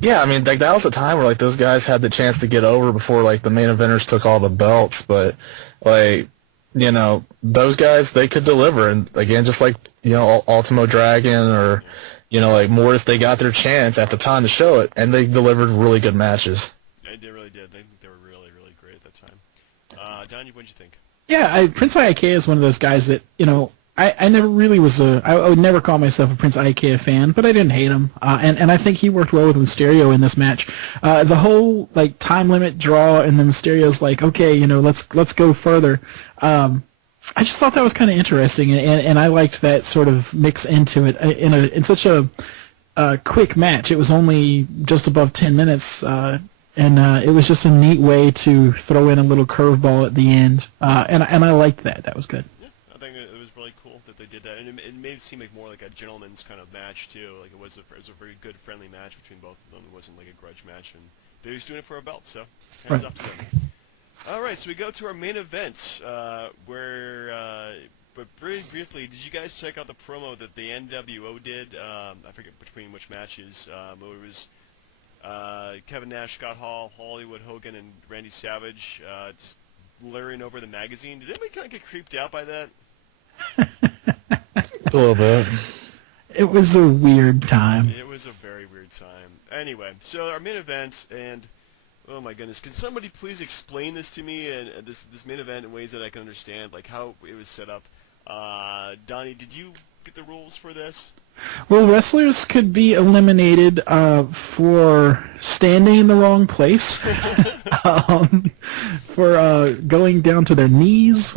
yeah, that was the time where those guys had the chance to get over before the main eventers took all the belts. But those guys, they could deliver, and again, just Ultimo Dragon or Mortis, they got their chance at the time to show it, and they delivered really good matches. They really did. They were really, really great at that time. Donnie, what did you think? Yeah, Prince Iaukea is one of those guys that, I never really was I would never call myself a Prince Iaukea fan, but I didn't hate him. And I think he worked well with Mysterio in this match. The whole, time limit draw, and then Mysterio's like, okay, let's go further. I just thought that was kind of interesting, and I liked that sort of mix into it in such a quick match. It was only just above 10 minutes, and it was just a neat way to throw in a little curveball at the end, and I liked that. That was good. Yeah, I think it was really cool that they did that, and it made it seem like more like a gentleman's kind of match too. Like it was a very good, friendly match between both of them. It wasn't like a grudge match, and they was doing it for a belt, so hands up to them. All right, so we go to our main event, but very briefly, did you guys check out the promo that the NWO did? I forget between which matches. It was Kevin Nash, Scott Hall, Hollywood Hogan, and Randy Savage just luring over the magazine. Did anybody kind of get creeped out by that? A little bit. It was a weird time. It was a very weird time. Anyway, so our main event, and oh my goodness, can somebody please explain this to me and this main event in ways that I can understand, like how it was set up? Donnie, did you get the rules for this? Well, wrestlers could be eliminated for standing in the wrong place, for going down to their knees.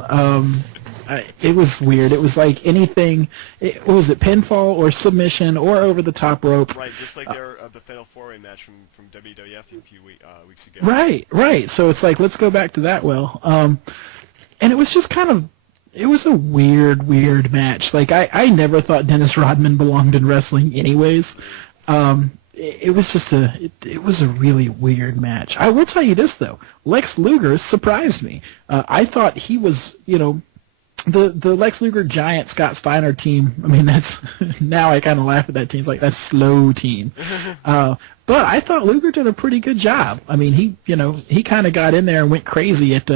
It was weird. It was like anything. What was it, pinfall or submission or over the top rope? Right, just like the Fatal 4-Way match from WWF a few weeks ago. Right. So it's like, let's go back to that. And it was just kind of. It was a weird match. Like I never thought Dennis Rodman belonged in wrestling, anyways. It was just it was a really weird match. I will tell you this though, Lex Luger surprised me. I thought he was, the Lex Luger Giant Scott Steiner team. I mean, that's now I kind of laugh at that team. It's like that's slow team. But I thought Luger did a pretty good job. I mean, he kind of got in there and went crazy at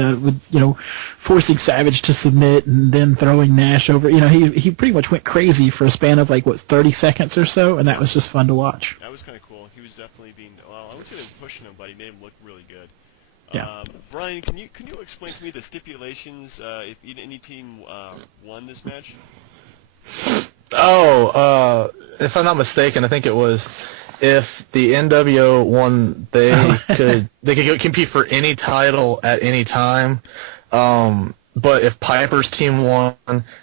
forcing Savage to submit and then throwing Nash over. He pretty much went crazy for a span of 30 seconds or so, and that was just fun to watch. That was kind of cool. He was definitely I wouldn't say he was pushing him, but he made him look really good. Yeah. Brian, can you explain to me the stipulations if any team won this match? If I'm not mistaken, I think it was if the NWO won, they could compete for any title at any time. But if Piper's team won,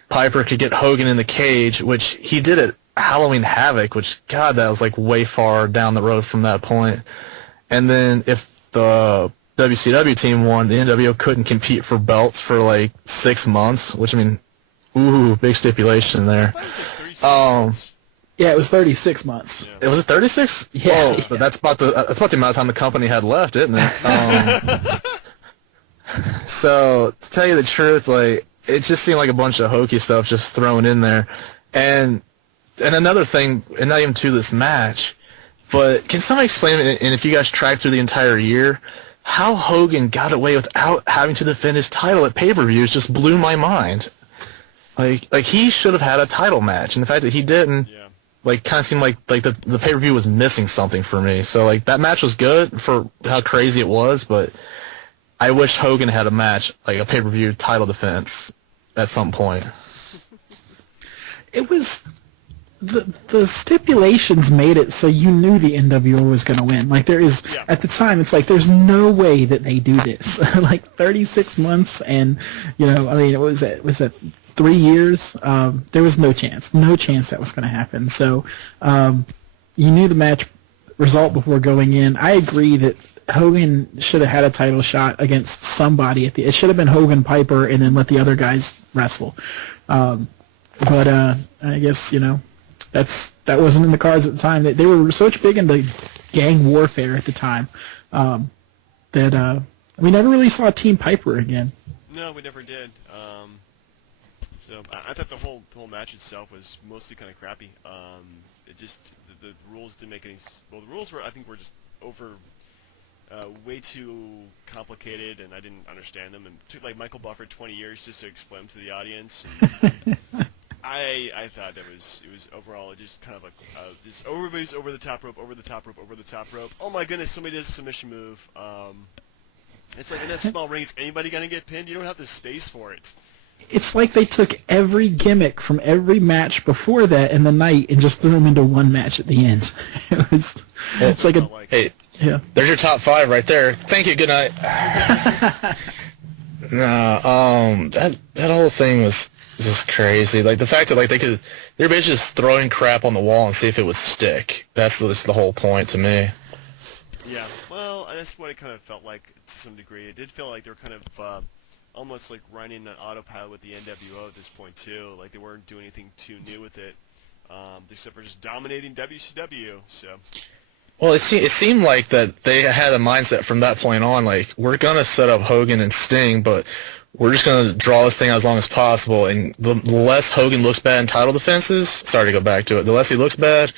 Piper could get Hogan in the cage, which he did at Halloween Havoc, which, God, that was way far down the road from that point. And then if the WCW team won, the NWO couldn't compete for belts for 6 months, which, I mean, big stipulation there. Yeah, it was 36 months. Yeah. Was it 36? Yeah. But that's about the amount of time the company had left, isn't it? So to tell you the truth, it just seemed like a bunch of hokey stuff just thrown in there. And another thing, and not even to this match, but can somebody explain it? And if you guys tracked through the entire year, how Hogan got away without having to defend his title at pay-per-views just blew my mind. He should have had a title match, and the fact that he didn't. Yeah. Kind of seemed like the pay-per-view was missing something for me. So, that match was good for how crazy it was, but I wish Hogan had a match, a pay-per-view title defense at some point. It was... The stipulations made it so you knew the NWO was going to win. At the time, it's there's no way that they do this. 36 months and, it was at 3 years. There was no chance that was going to happen. So you knew the match result before going in. I agree that Hogan should have had a title shot against somebody. It should have been Hogan, Piper, and then let the other guys wrestle. But I guess, that wasn't in the cards at the time. They were so much big into gang warfare at the time that we never really saw Team Piper again. No, we never did. So I thought the whole match itself was mostly kind of crappy. It just the rules didn't make any. Well, the rules were were just way too complicated, and I didn't understand them. And it took Michael Buffer 20 years just to explain them to the audience. And I thought it was overall just kind of just everybody's over the top rope, over the top rope, over the top rope. Oh my goodness, somebody does a submission move. It's in that small ring, is anybody gonna get pinned? You don't have the space for it. It's like they took every gimmick from every match before that in the night and just threw them into one match at the end. It's like hey, yeah. There's your top 5 right there. Thank you. Good night. No, that whole thing was just crazy. Like the fact that like they're basically just throwing crap on the wall and see if it would stick. That's the whole point to me. Yeah, well, that's what it kind of felt like to some degree. It did feel like they were kind of almost like running an autopilot with the NWO at this point too. Like they weren't doing anything too new with it, except for just dominating WCW. So. Well, it seemed like that they had a mindset from that point on, like, we're going to set up Hogan and Sting, but we're just going to draw this thing out as long as possible, and the less Hogan looks bad in title defenses, sorry to go back to it, the less he looks bad,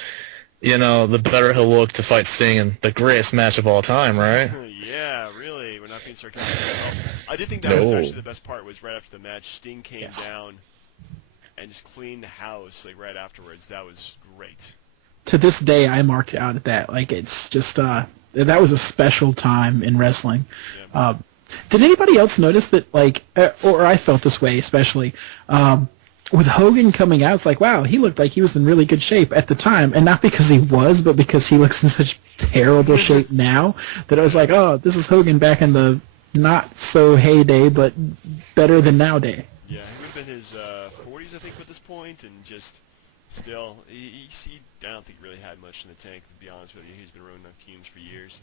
the better he'll look to fight Sting in the greatest match of all time, right? Yeah, really, we're not being sarcastic at all. I did think that was actually the best part, was right after the match, Sting came down and just cleaned the house, like, right afterwards. That was great. To this day, I mark out at that. Like, it's just, that was a special time in wrestling. Yeah. Did anybody else notice that, like, or I felt this way especially, with Hogan coming out, it's like, wow, he looked like he was in really good shape at the time. And not because he was, but because he looks in such terrible shape now, that I was like, oh, this is Hogan back in the not-so-heyday, but better than nowadays. Yeah, he would have been his 40s, I think, at this point, and just... Still, he I don't think he really had much in the tank, to be honest with you. He's been running on teams for years.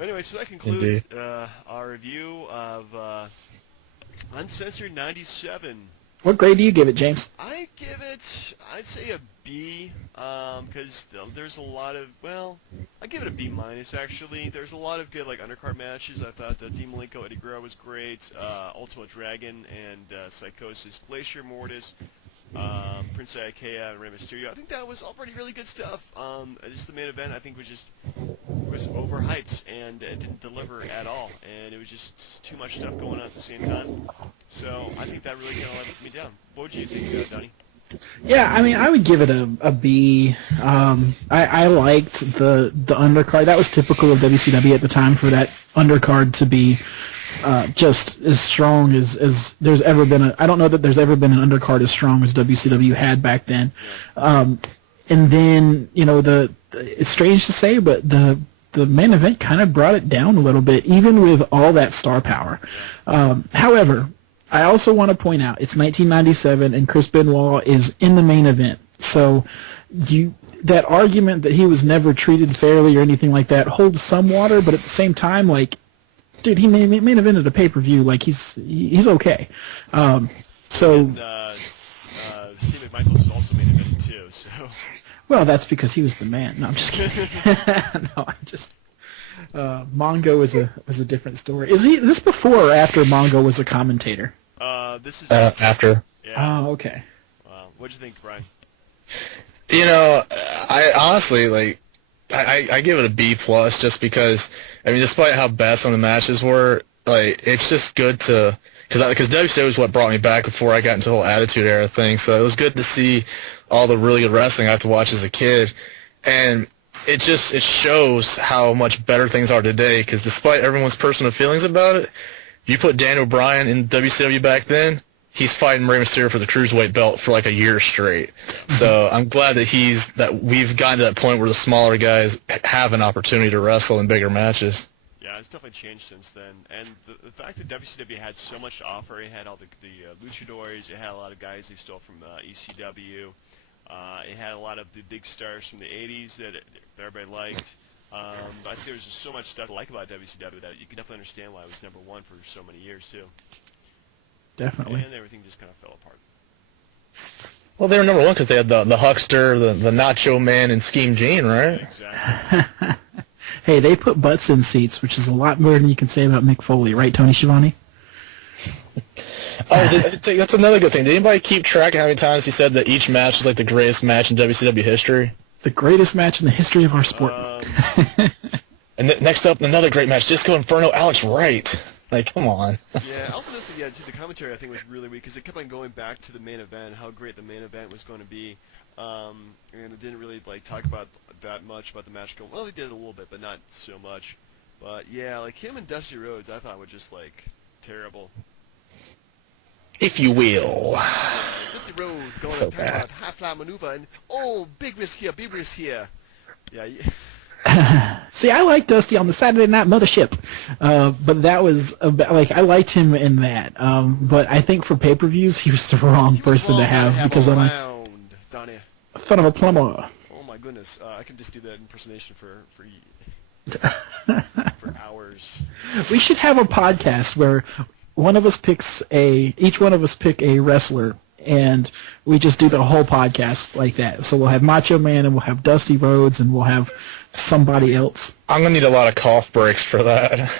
Anyway, so that concludes our review of Uncensored 97. What grade do you give it, James? I'd say a B, because there's a lot of, I give it a B minus, actually. There's a lot of good, like, undercard matches. I thought the Dean Malenko, Eddie Guerrero was great. Ultimate Dragon and Psychosis, Glacier Mortis, Prince Ikea and Rey Mysterio. I think that was all really good stuff. Just the main event, I think, was overhyped, and it didn't deliver at all. And it was just too much stuff going on at the same time. So I think that really kind of let me down. What would you think, Donnie? Yeah, I mean, I would give it a B. I liked the undercard. That was typical of WCW at the time for that undercard to be just as strong as there's ever been. I don't know that there's ever been an undercard as strong as WCW had back then. And then, it's strange to say, but the main event kind of brought it down a little bit, even with all that star power. However, I also want to point out it's 1997 and Chris Benoit is in the main event. So that argument that he was never treated fairly or anything like that holds some water, but at the same time, like, dude, he main evented a pay-per-view. Like, he's okay. Steve McMichaels is also main eventing too. So. Well, that's because he was the man. No, I'm just kidding. No, I'm just. Mongo was a different story. Is this before or after Mongo was a commentator? This is after. Yeah. Oh, okay. Wow. What'd you think, Brian? I honestly, like, I give it a B plus just because, I mean, despite how bad some of the matches were, like, it's just good to, because WCW was what brought me back before I got into the whole Attitude Era thing, so it was good to see all the really good wrestling I had to watch as a kid, and it shows how much better things are today, because despite everyone's personal feelings about it, you put Daniel Bryan in WCW back then, he's fighting Rey Mysterio for the Cruiserweight belt for like a year straight. So I'm glad that we've gotten to that point where the smaller guys have an opportunity to wrestle in bigger matches. Yeah, it's definitely changed since then. And the fact that WCW had so much to offer, it had all the luchadors, it had a lot of guys they stole from ECW, it had a lot of the big stars from the 80s that everybody liked. I think there was just so much stuff to like about WCW that you can definitely understand why it was number one for so many years, too. Definitely. And everything just kind of fell apart. Well, they were number one because they had the Huckster, the Nacho Man, and Scheme Gene, right? Yeah, exactly. Hey, they put butts in seats, which is a lot more than you can say about Mick Foley, right, Tony Schiavone? That's another good thing. Did anybody keep track of how many times he said that each match was like the greatest match in WCW history? The greatest match in the history of our sport. And next up, another great match, Disco Inferno, Alex Wright. Like, come on. Yeah, I also noticed the commentary I think was really weak because it kept on going back to the main event, how great the main event was going to be, and it didn't really like talk about that much about the match going. Well, they did a little bit, but not so much. But yeah, like him and Dusty Rhodes, I thought were just like terrible. If you will. Dusty Rhodes going So to talk bad. about half-flat maneuver and big risk here. Yeah. See, I like Dusty on the Saturday Night Mothership, but that was like I liked him in that. But I think for pay-per-views, he was the wrong person to have because I'm a son of a plumber. Oh my goodness, I could just do that impersonation for hours. We should have a podcast where each one of us pick a wrestler, and we just do the whole podcast like that. So we'll have Macho Man, and we'll have Dusty Rhodes, and we'll have somebody else. I'm gonna need a lot of cough breaks for that.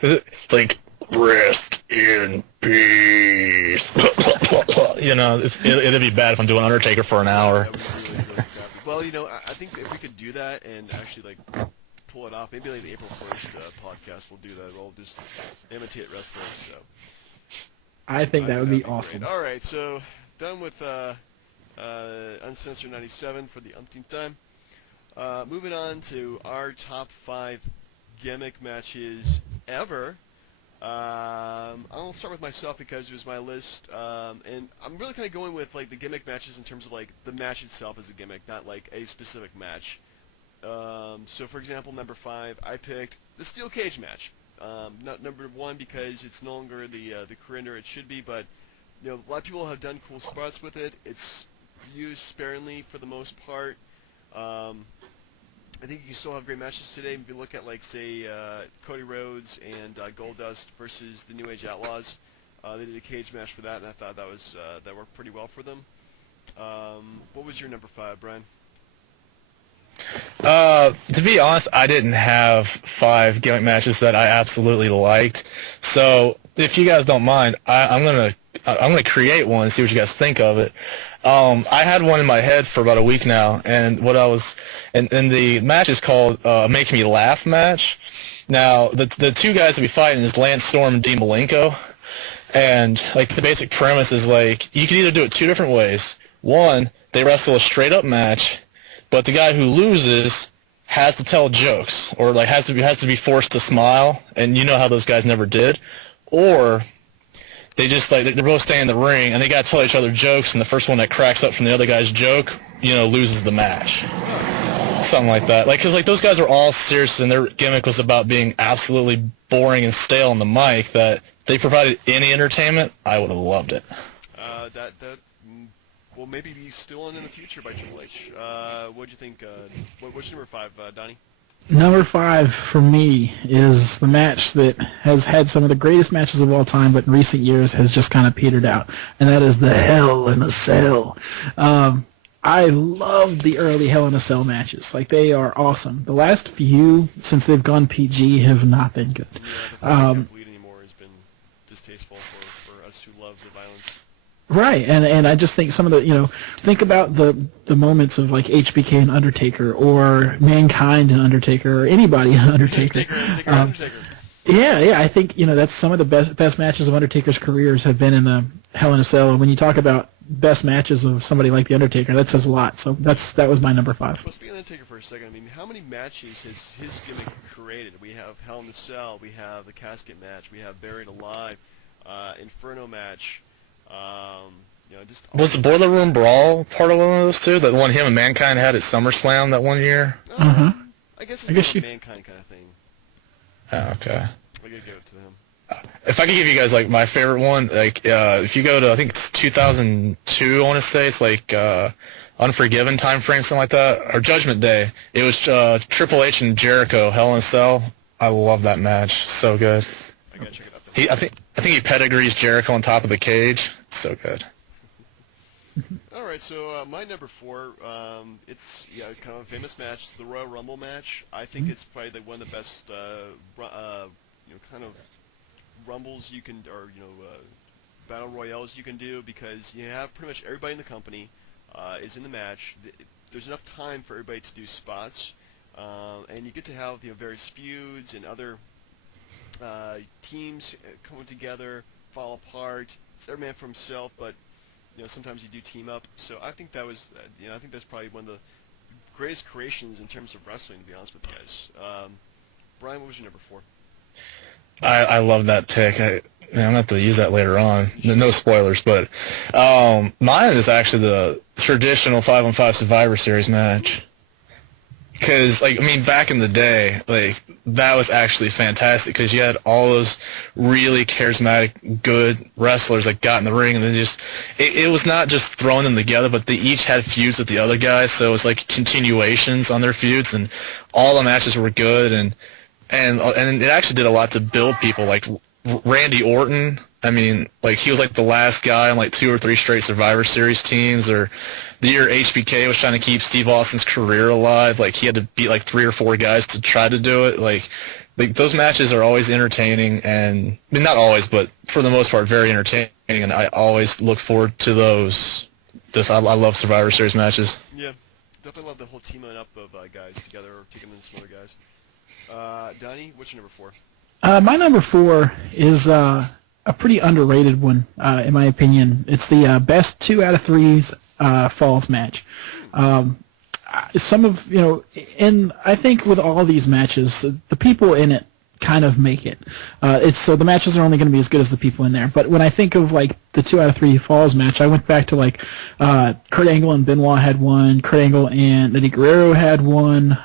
It's like, rest in peace. You know, it'd be bad if I'm doing Undertaker for an hour. That would be really, really crappy. Well, you know, I think if we could do that and actually like pull it off, maybe like the April 1st podcast, we'll do that. We'll just imitate wrestlers. So I think that would be awesome. All right, so done with Uncensored 97 for the umpteenth time. Moving on to our top 5 gimmick matches ever. I'll start with myself because it was my list, and I'm really kind of going with like the gimmick matches in terms of like the match itself as a gimmick, not like a specific match. So for example, number 5, I picked the steel cage match. Not number 1 because it's no longer the career it should be, but you know, a lot of people have done cool spots with it. It's used sparingly for the most part. I think you can still have great matches today. If you look at, like, say, Cody Rhodes and Goldust versus the New Age Outlaws, they did a cage match for that, and I thought that worked pretty well for them. What was your number 5, Brian? To be honest, I didn't have 5 gimmick matches that I absolutely liked. So if you guys don't mind, I'm gonna create one and see what you guys think of it. I had one in my head for about a week now, and and the match is called Make Me Laugh match. Now, the two guys that we fighting is Lance Storm and Dean Malenko, and like the basic premise is like you can either do it 2 different ways. One, they wrestle a straight up match, but the guy who loses has to tell jokes or like has to be forced to smile, and you know how those guys never did. Or they just like they're both staying in the ring and they gotta tell each other jokes, and the first one that cracks up from the other guy's joke, you know, loses the match. Something like that. Like, cause like those guys were all serious and their gimmick was about being absolutely boring and stale on the mic. That they provided any entertainment, I would have loved it. Well, maybe be still on in the future by Triple H. What'd you think? What's number 5, Donnie? Number 5 for me is the match that has had some of the greatest matches of all time, but in recent years has just kind of petered out, and that is the Hell in a Cell. I love the early Hell in a Cell matches. Like, they are awesome. The last few, since they've gone PG, have not been good. Yeah, the bleed anymore has been distasteful for us who love the violence. Right, and I just think some of the, you know, think about the moments of like HBK and Undertaker, or Mankind and Undertaker, or anybody and Undertaker. Undertaker. Yeah, I think, you know, that's some of the best matches of Undertaker's careers have been in the Hell in a Cell. And when you talk about best matches of somebody like the Undertaker, that says a lot. So that was my number 5. Well, speaking of Undertaker for a second, I mean, how many matches has his gimmick created? We have Hell in a Cell, we have the Casket match, we have Buried Alive, Inferno match. You know, just was the Boiler Room Brawl part of one of those two? The one him and Mankind had at SummerSlam that one year? I guess it's a Mankind kind of thing. Oh, okay. I gotta give it to him. If I could give you guys like my favorite one, like if you go to, I think it's 2002, I want to say, it's like Unforgiven time frame, something like that, or Judgment Day. It was Triple H and Jericho, Hell in a Cell. I love that match. So good. I gotta check it out. I think he pedigrees Jericho on top of the cage. It's so good. All right, so my number 4, it's kind of a famous match. It's the Royal Rumble match. I think it's probably one of the best, kind of rumbles you can, or battle royales you can do, because you have pretty much everybody in the company is in the match. There's enough time for everybody to do spots, and you get to have various feuds and other teams coming together, fall apart. It's every man for himself, but sometimes you do team up. So I think that was, I think that's probably one of the greatest creations in terms of wrestling, to be honest with you guys. Brian, what was your number 4? I love that pick. I'm going to have to use that later on. No spoilers, but mine is actually the traditional 5-on-5 Survivor Series match. Because, like, I mean, back in the day, like, that was actually fantastic because you had all those really charismatic, good wrestlers that got in the ring, and then it was not just throwing them together, but they each had feuds with the other guys, so it was like continuations on their feuds, and all the matches were good, and it actually did a lot to build people, like Randy Orton. I mean, like, he was like the last guy on like 2 or 3 straight Survivor Series teams, or the year HBK was trying to keep Steve Austin's career alive. Like, he had to beat like 3 or 4 guys to try to do it. Like those matches are always entertaining, and I mean, not always, but for the most part, very entertaining. And I always look forward to those. I love Survivor Series matches. Yeah, definitely love the whole teaming up of guys together, or taking in some other guys. Donnie, what's your number 4? My number 4 is a pretty underrated one, in my opinion. It's the best 2 out of 3s falls match. Some of, and I think with all these matches, the people in it kind of make it. So the matches are only going to be as good as the people in there. But when I think of like the 2 out of 3 falls match, I went back to like Kurt Angle and Benoit had one, Kurt Angle and Eddie Guerrero had one,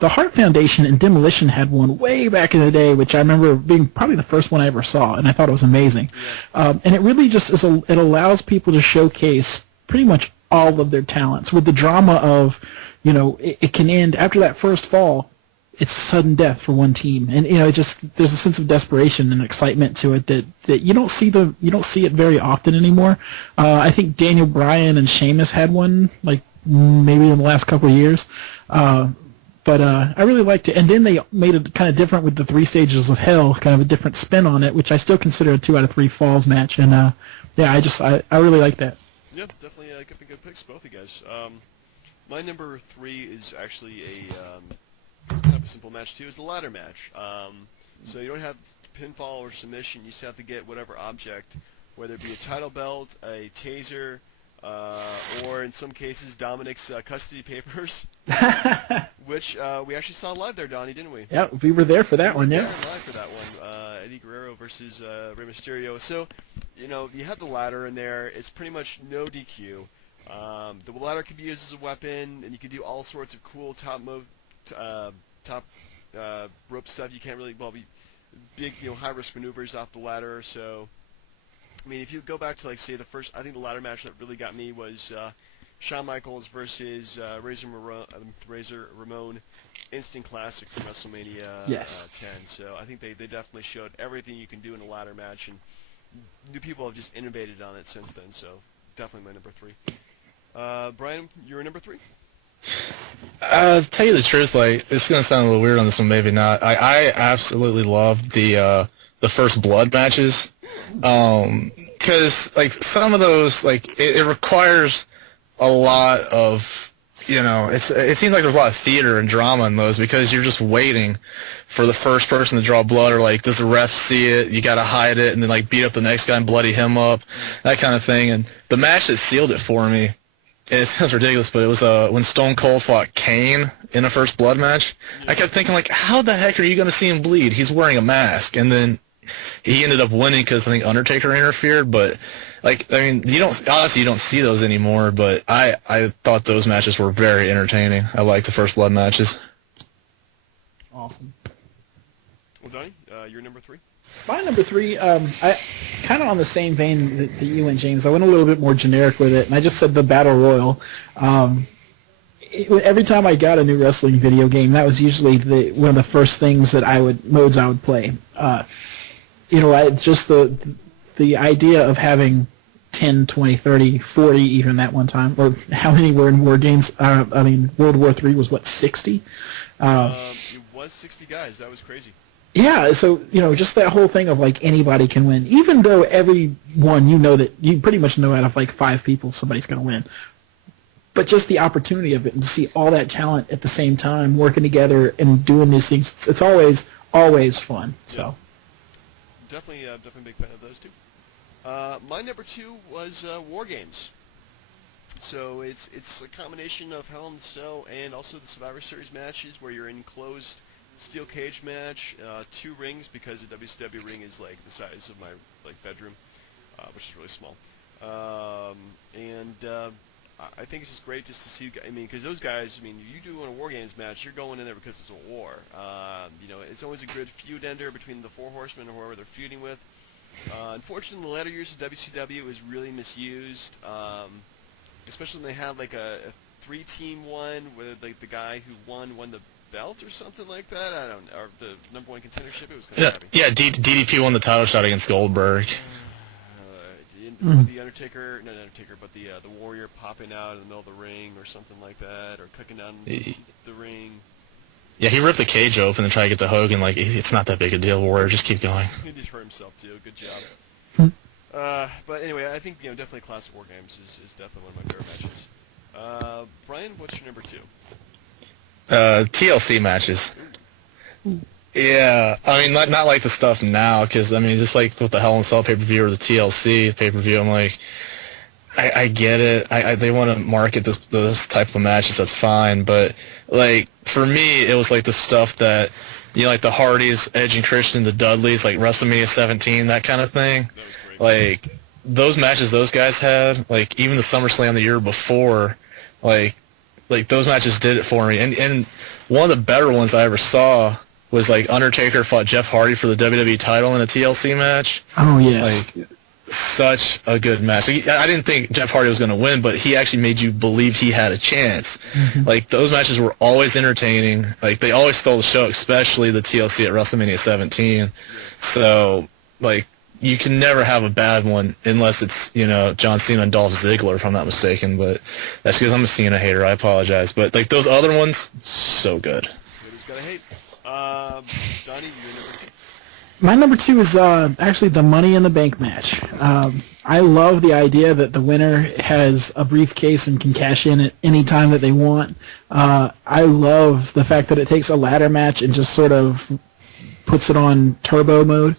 the Hart Foundation and Demolition had one way back in the day, which I remember being probably the first one I ever saw, and I thought it was amazing. And it really just it allows people to showcase pretty much all of their talents with the drama of, it can end after that first fall. It's sudden death for one team, and there's a sense of desperation and excitement to it that you don't see it very often anymore. I think Daniel Bryan and Sheamus had one like maybe in the last couple of years, but I really liked it. And then they made it kind of different with the 3 stages of hell, kind of a different spin on it, which I still consider a 2 out of 3 falls match. And I really like that. Yeah, definitely good picks, both of you guys. My number 3 is actually it's kind of a simple match too. It's a ladder match. So you don't have pinfall or submission. You just have to get whatever object, whether it be a title belt, a taser, or in some cases Dominic's custody papers, which we actually saw live there, Donnie, didn't we? Yeah, we were there for that one. Yeah, we were live for that one. Eddie Guerrero versus Rey Mysterio. So, you have the ladder in there. It's pretty much no DQ. The ladder can be used as a weapon, and you can do all sorts of cool top rope stuff. You can't really, big, high risk maneuvers off the ladder. So, I mean, if you go back to like say the first, I think the ladder match that really got me was Shawn Michaels versus Razor Ramon Instant Classic from WrestleMania 10. So I think they definitely showed everything you can do in a ladder match, and new people have just innovated on it since then. So definitely my number 3. Brian, you're number 3? To tell you the truth, like, it's gonna sound a little weird on this one, maybe not. I absolutely love the First Blood matches, because like some of those, like it requires a lot of, it seems like there's a lot of theater and drama in those because you're just waiting for the first person to draw blood, or like, does the ref see it? You gotta hide it and then like beat up the next guy and bloody him up, that kind of thing. And the match that sealed it for me, it sounds ridiculous, but it was when Stone Cold fought Kane in a First Blood match. I kept thinking, like, how the heck are you going to see him bleed? He's wearing a mask. And then he ended up winning because I think Undertaker interfered. But, like, I mean, you don't see those anymore. But I thought those matches were very entertaining. I like the First Blood matches. Awesome. Well, Donnie, you're number 3? My number 3, I kind of on the same vein that you and James. I went a little bit more generic with it, and I just said the Battle Royal. Every time I got a new wrestling video game, that was usually one of the first things that modes I would play. Just the idea of having 10, 20, 30, 40 even at one time, or how many were in War Games? World War III was, 60? It was 60 guys. That was crazy. Yeah, so, just that whole thing of, like, anybody can win. Even though every one, that you pretty much know out of, like, 5 people somebody's going to win. But just the opportunity of it and to see all that talent at the same time working together and doing these things, it's always fun. So definitely a big fan of those two. My number 2 was War Games. So it's a combination of Hell in a Cell and also the Survivor Series matches where you're in closed steel cage match, 2 rings, because the WCW ring is like the size of my bedroom, which is really small. I think it's just great just to see. I mean, because those guys, I mean, you do in a War Games match, you're going in there because it's a war. You know, it's always a good feud ender between the Four Horsemen or whoever they're feuding with. Unfortunately, in the latter years of WCW, it was really misused, especially when they had like a three-team one where like the guy who won the belt or something like that. I don't know, or the number one contendership. It was kind of heavy. Yeah, DDP won the title shot against Goldberg. The Undertaker, not Undertaker, but the Warrior popping out in the middle of the ring or something like that, or cooking down the ring. Yeah, he ripped the cage open and tried to get to Hogan. Like, it's not that big a deal, Warrior. Just keep going. He just hurt himself too. Good job. But anyway, I think definitely Classic War Games is definitely one of my favorite matches. Brian, what's your number 2? TLC matches. Yeah, I mean, not like the stuff now, because, I mean, just like with the Hell in a Cell pay-per-view or the TLC pay-per-view, I'm like, I get it. They want to market those type of matches, that's fine, but, like, for me, it was like the stuff that, you know, like the Hardys, Edge and Christian, the Dudleys, like WrestleMania 17, that kind of thing. Like, those matches those guys had, like, even the SummerSlam the year before, like those matches did it for me. And one of the better ones I ever saw was like Undertaker fought Jeff Hardy for the WWE title in a TLC match. Oh, yes. Like, such a good match. I didn't think Jeff Hardy was going to win, but he actually made you believe he had a chance. Like, those matches were always entertaining. Like, they always stole the show, especially the TLC at WrestleMania 17. So, like, you can never have a bad one unless it's, you know, John Cena and Dolph Ziggler, if I'm not mistaken. But that's because I'm a Cena hater. I apologize. But, like, those other ones, so good. Who's got to hate? Donnie, your number 2. My number 2 is actually the Money in the Bank match. I love the idea that the winner has a briefcase and can cash in at any time that they want. I love the fact that it takes a ladder match and just sort of puts it on turbo mode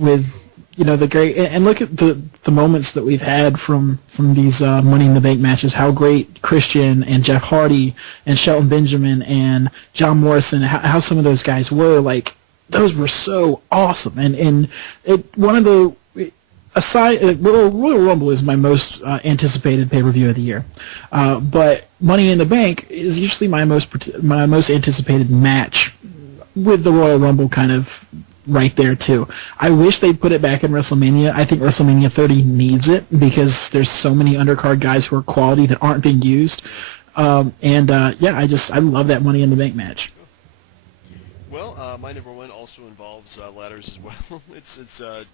with, you know, the great, and look at the moments that we've had from these Money in the Bank matches, how great Christian and Jeff Hardy and Shelton Benjamin and John Morrison, how some of those guys were. Like, those were so awesome. And one of the, Royal Rumble is my most anticipated pay-per-view of the year. But Money in the Bank is usually my most anticipated match, with the Royal Rumble kind of right there too. I wish they'd put it back in WrestleMania. I think WrestleMania 30 needs it because there's so many undercard guys who are quality that aren't being used. I love that Money in the Bank match. Well, my number 1 also involves ladders as well. It's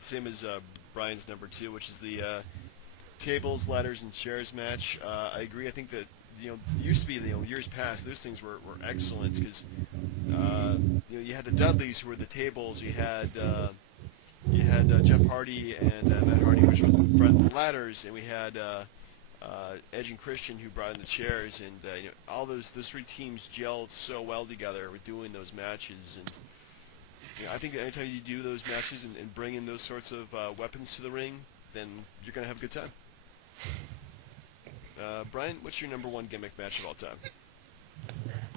same as Brian's number 2, which is the tables, ladders, and chairs match. I agree. I think that, you know, it used to be, you know, years past, those things were excellent because, you know, you had the Dudleys who were the tables. You had Jeff Hardy and Matt Hardy, which brought the ladders, and we had Edge and Christian who brought in the chairs, and you know, all those 3 teams gelled so well together with doing those matches. And you know, I think anytime you do those matches and bring in those sorts of weapons to the ring, then you're going to have a good time. Brian, what's your number 1 gimmick match of all time?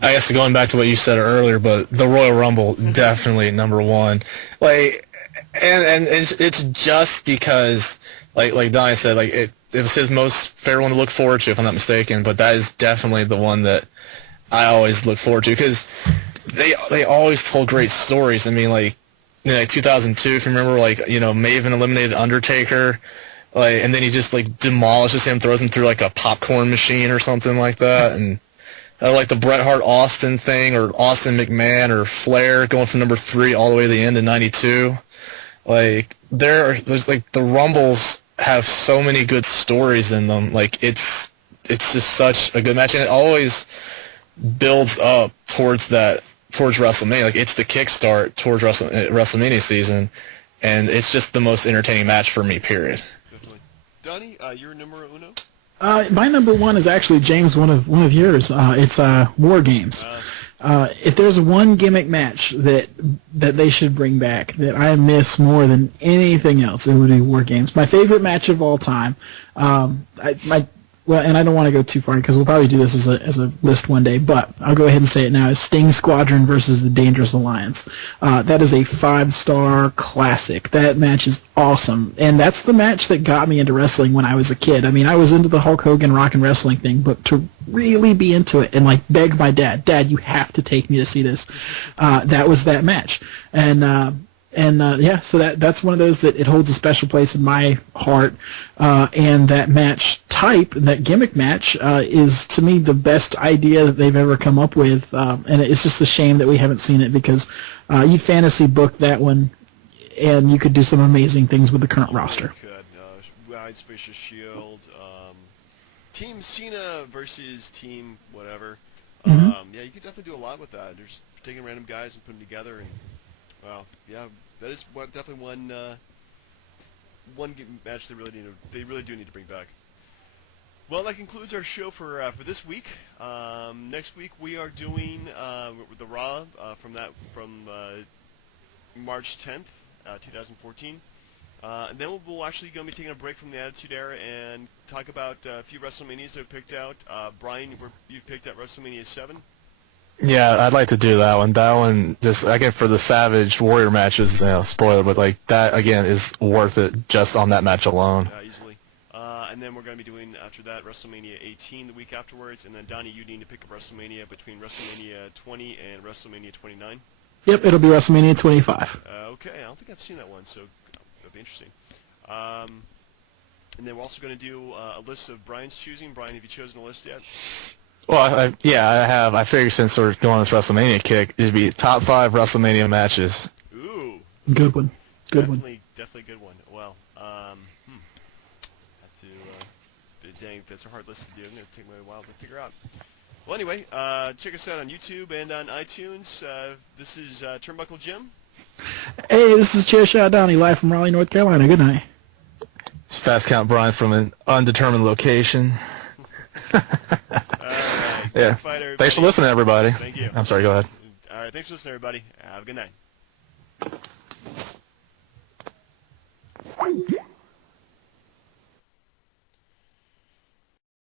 I guess going back to what you said earlier, but the Royal Rumble, definitely number 1. Like, and it's just because, like Donnie said, like it was his most favorite one to look forward to, if I'm not mistaken. But that is definitely the one that I always look forward to because they always told great stories. I mean, like, you know, like 2002, if you remember, like, you know, Maven eliminated Undertaker. Like, and then he just, like, demolishes him, throws him through, like, a popcorn machine or something like that. And, like, the Bret Hart-Austin thing, or Austin McMahon, or Flair going from number 3 all the way to the end in 92. Like, there's, like, the Rumbles have so many good stories in them. Like, it's just such a good match. And it always builds up towards WrestleMania. Like, it's the kickstart towards WrestleMania season. And it's just the most entertaining match for me, period. Donnie, your numero uno? My number 1 is actually, James, one of yours. It's War Games. If there's one gimmick match that they should bring back that I miss more than anything else, it would be War Games. My favorite match of all time. well, and I don't want to go too far because we'll probably do this as a list one day, but I'll go ahead and say it now, is Sting Squadron versus the Dangerous Alliance. That is a 5-star classic. That match is awesome, and that's the match that got me into wrestling when I was a kid. I mean, I was into the Hulk Hogan rock and wrestling thing, but to really be into it and like beg my dad, you have to take me to see this, that was that match. So that's one of those that it holds a special place in my heart. And that match type, that gimmick match, is to me the best idea that they've ever come up with. And it's just a shame that we haven't seen it because you fantasy booked that one, and you could do some amazing things with the current roster. Wide Spacious Shield, Team Cena versus Team whatever. Yeah, you could definitely do a lot with that. There's taking random guys and putting them together, and wow, yeah, that is definitely one match they really do need to bring back. Well, that concludes our show for this week. Next week we are doing the Raw from March 10th, 2014. And then we'll actually going to be taking a break from the Attitude Era and talk about a few WrestleManias that we picked out. Brian, you picked out WrestleMania 7. Yeah, I'd like to do that one. That one, just again for the Savage Warrior matches, spoiler, but like that again is worth it just on that match alone. Easily. And then we're going to be doing after that WrestleMania 18 the week afterwards, and then Donnie, you need to pick up WrestleMania between WrestleMania 20 and WrestleMania 29. Yep, it'll be WrestleMania 25. Okay, I don't think I've seen that one, so that'll be interesting. And then we're also going to do a list of Brian's choosing. Brian, have you chosen a list yet? Well, I have. I figured since we're going on this WrestleMania kick, it'd be top 5 WrestleMania matches. Ooh. Good one. Definitely a good one. Well, have to, dang, that's a hard list to do. I'm going to take me a while to figure out. Well, anyway, check us out on YouTube and on iTunes. This is Turnbuckle Jim. Hey, this is Chairshot Donnie, live from Raleigh, North Carolina. Good night. It's Fast Count Brian from an undetermined location. Yeah. Thanks for listening, everybody. Thank you. I'm sorry, go ahead. All right, thanks for listening, everybody. Have a good night.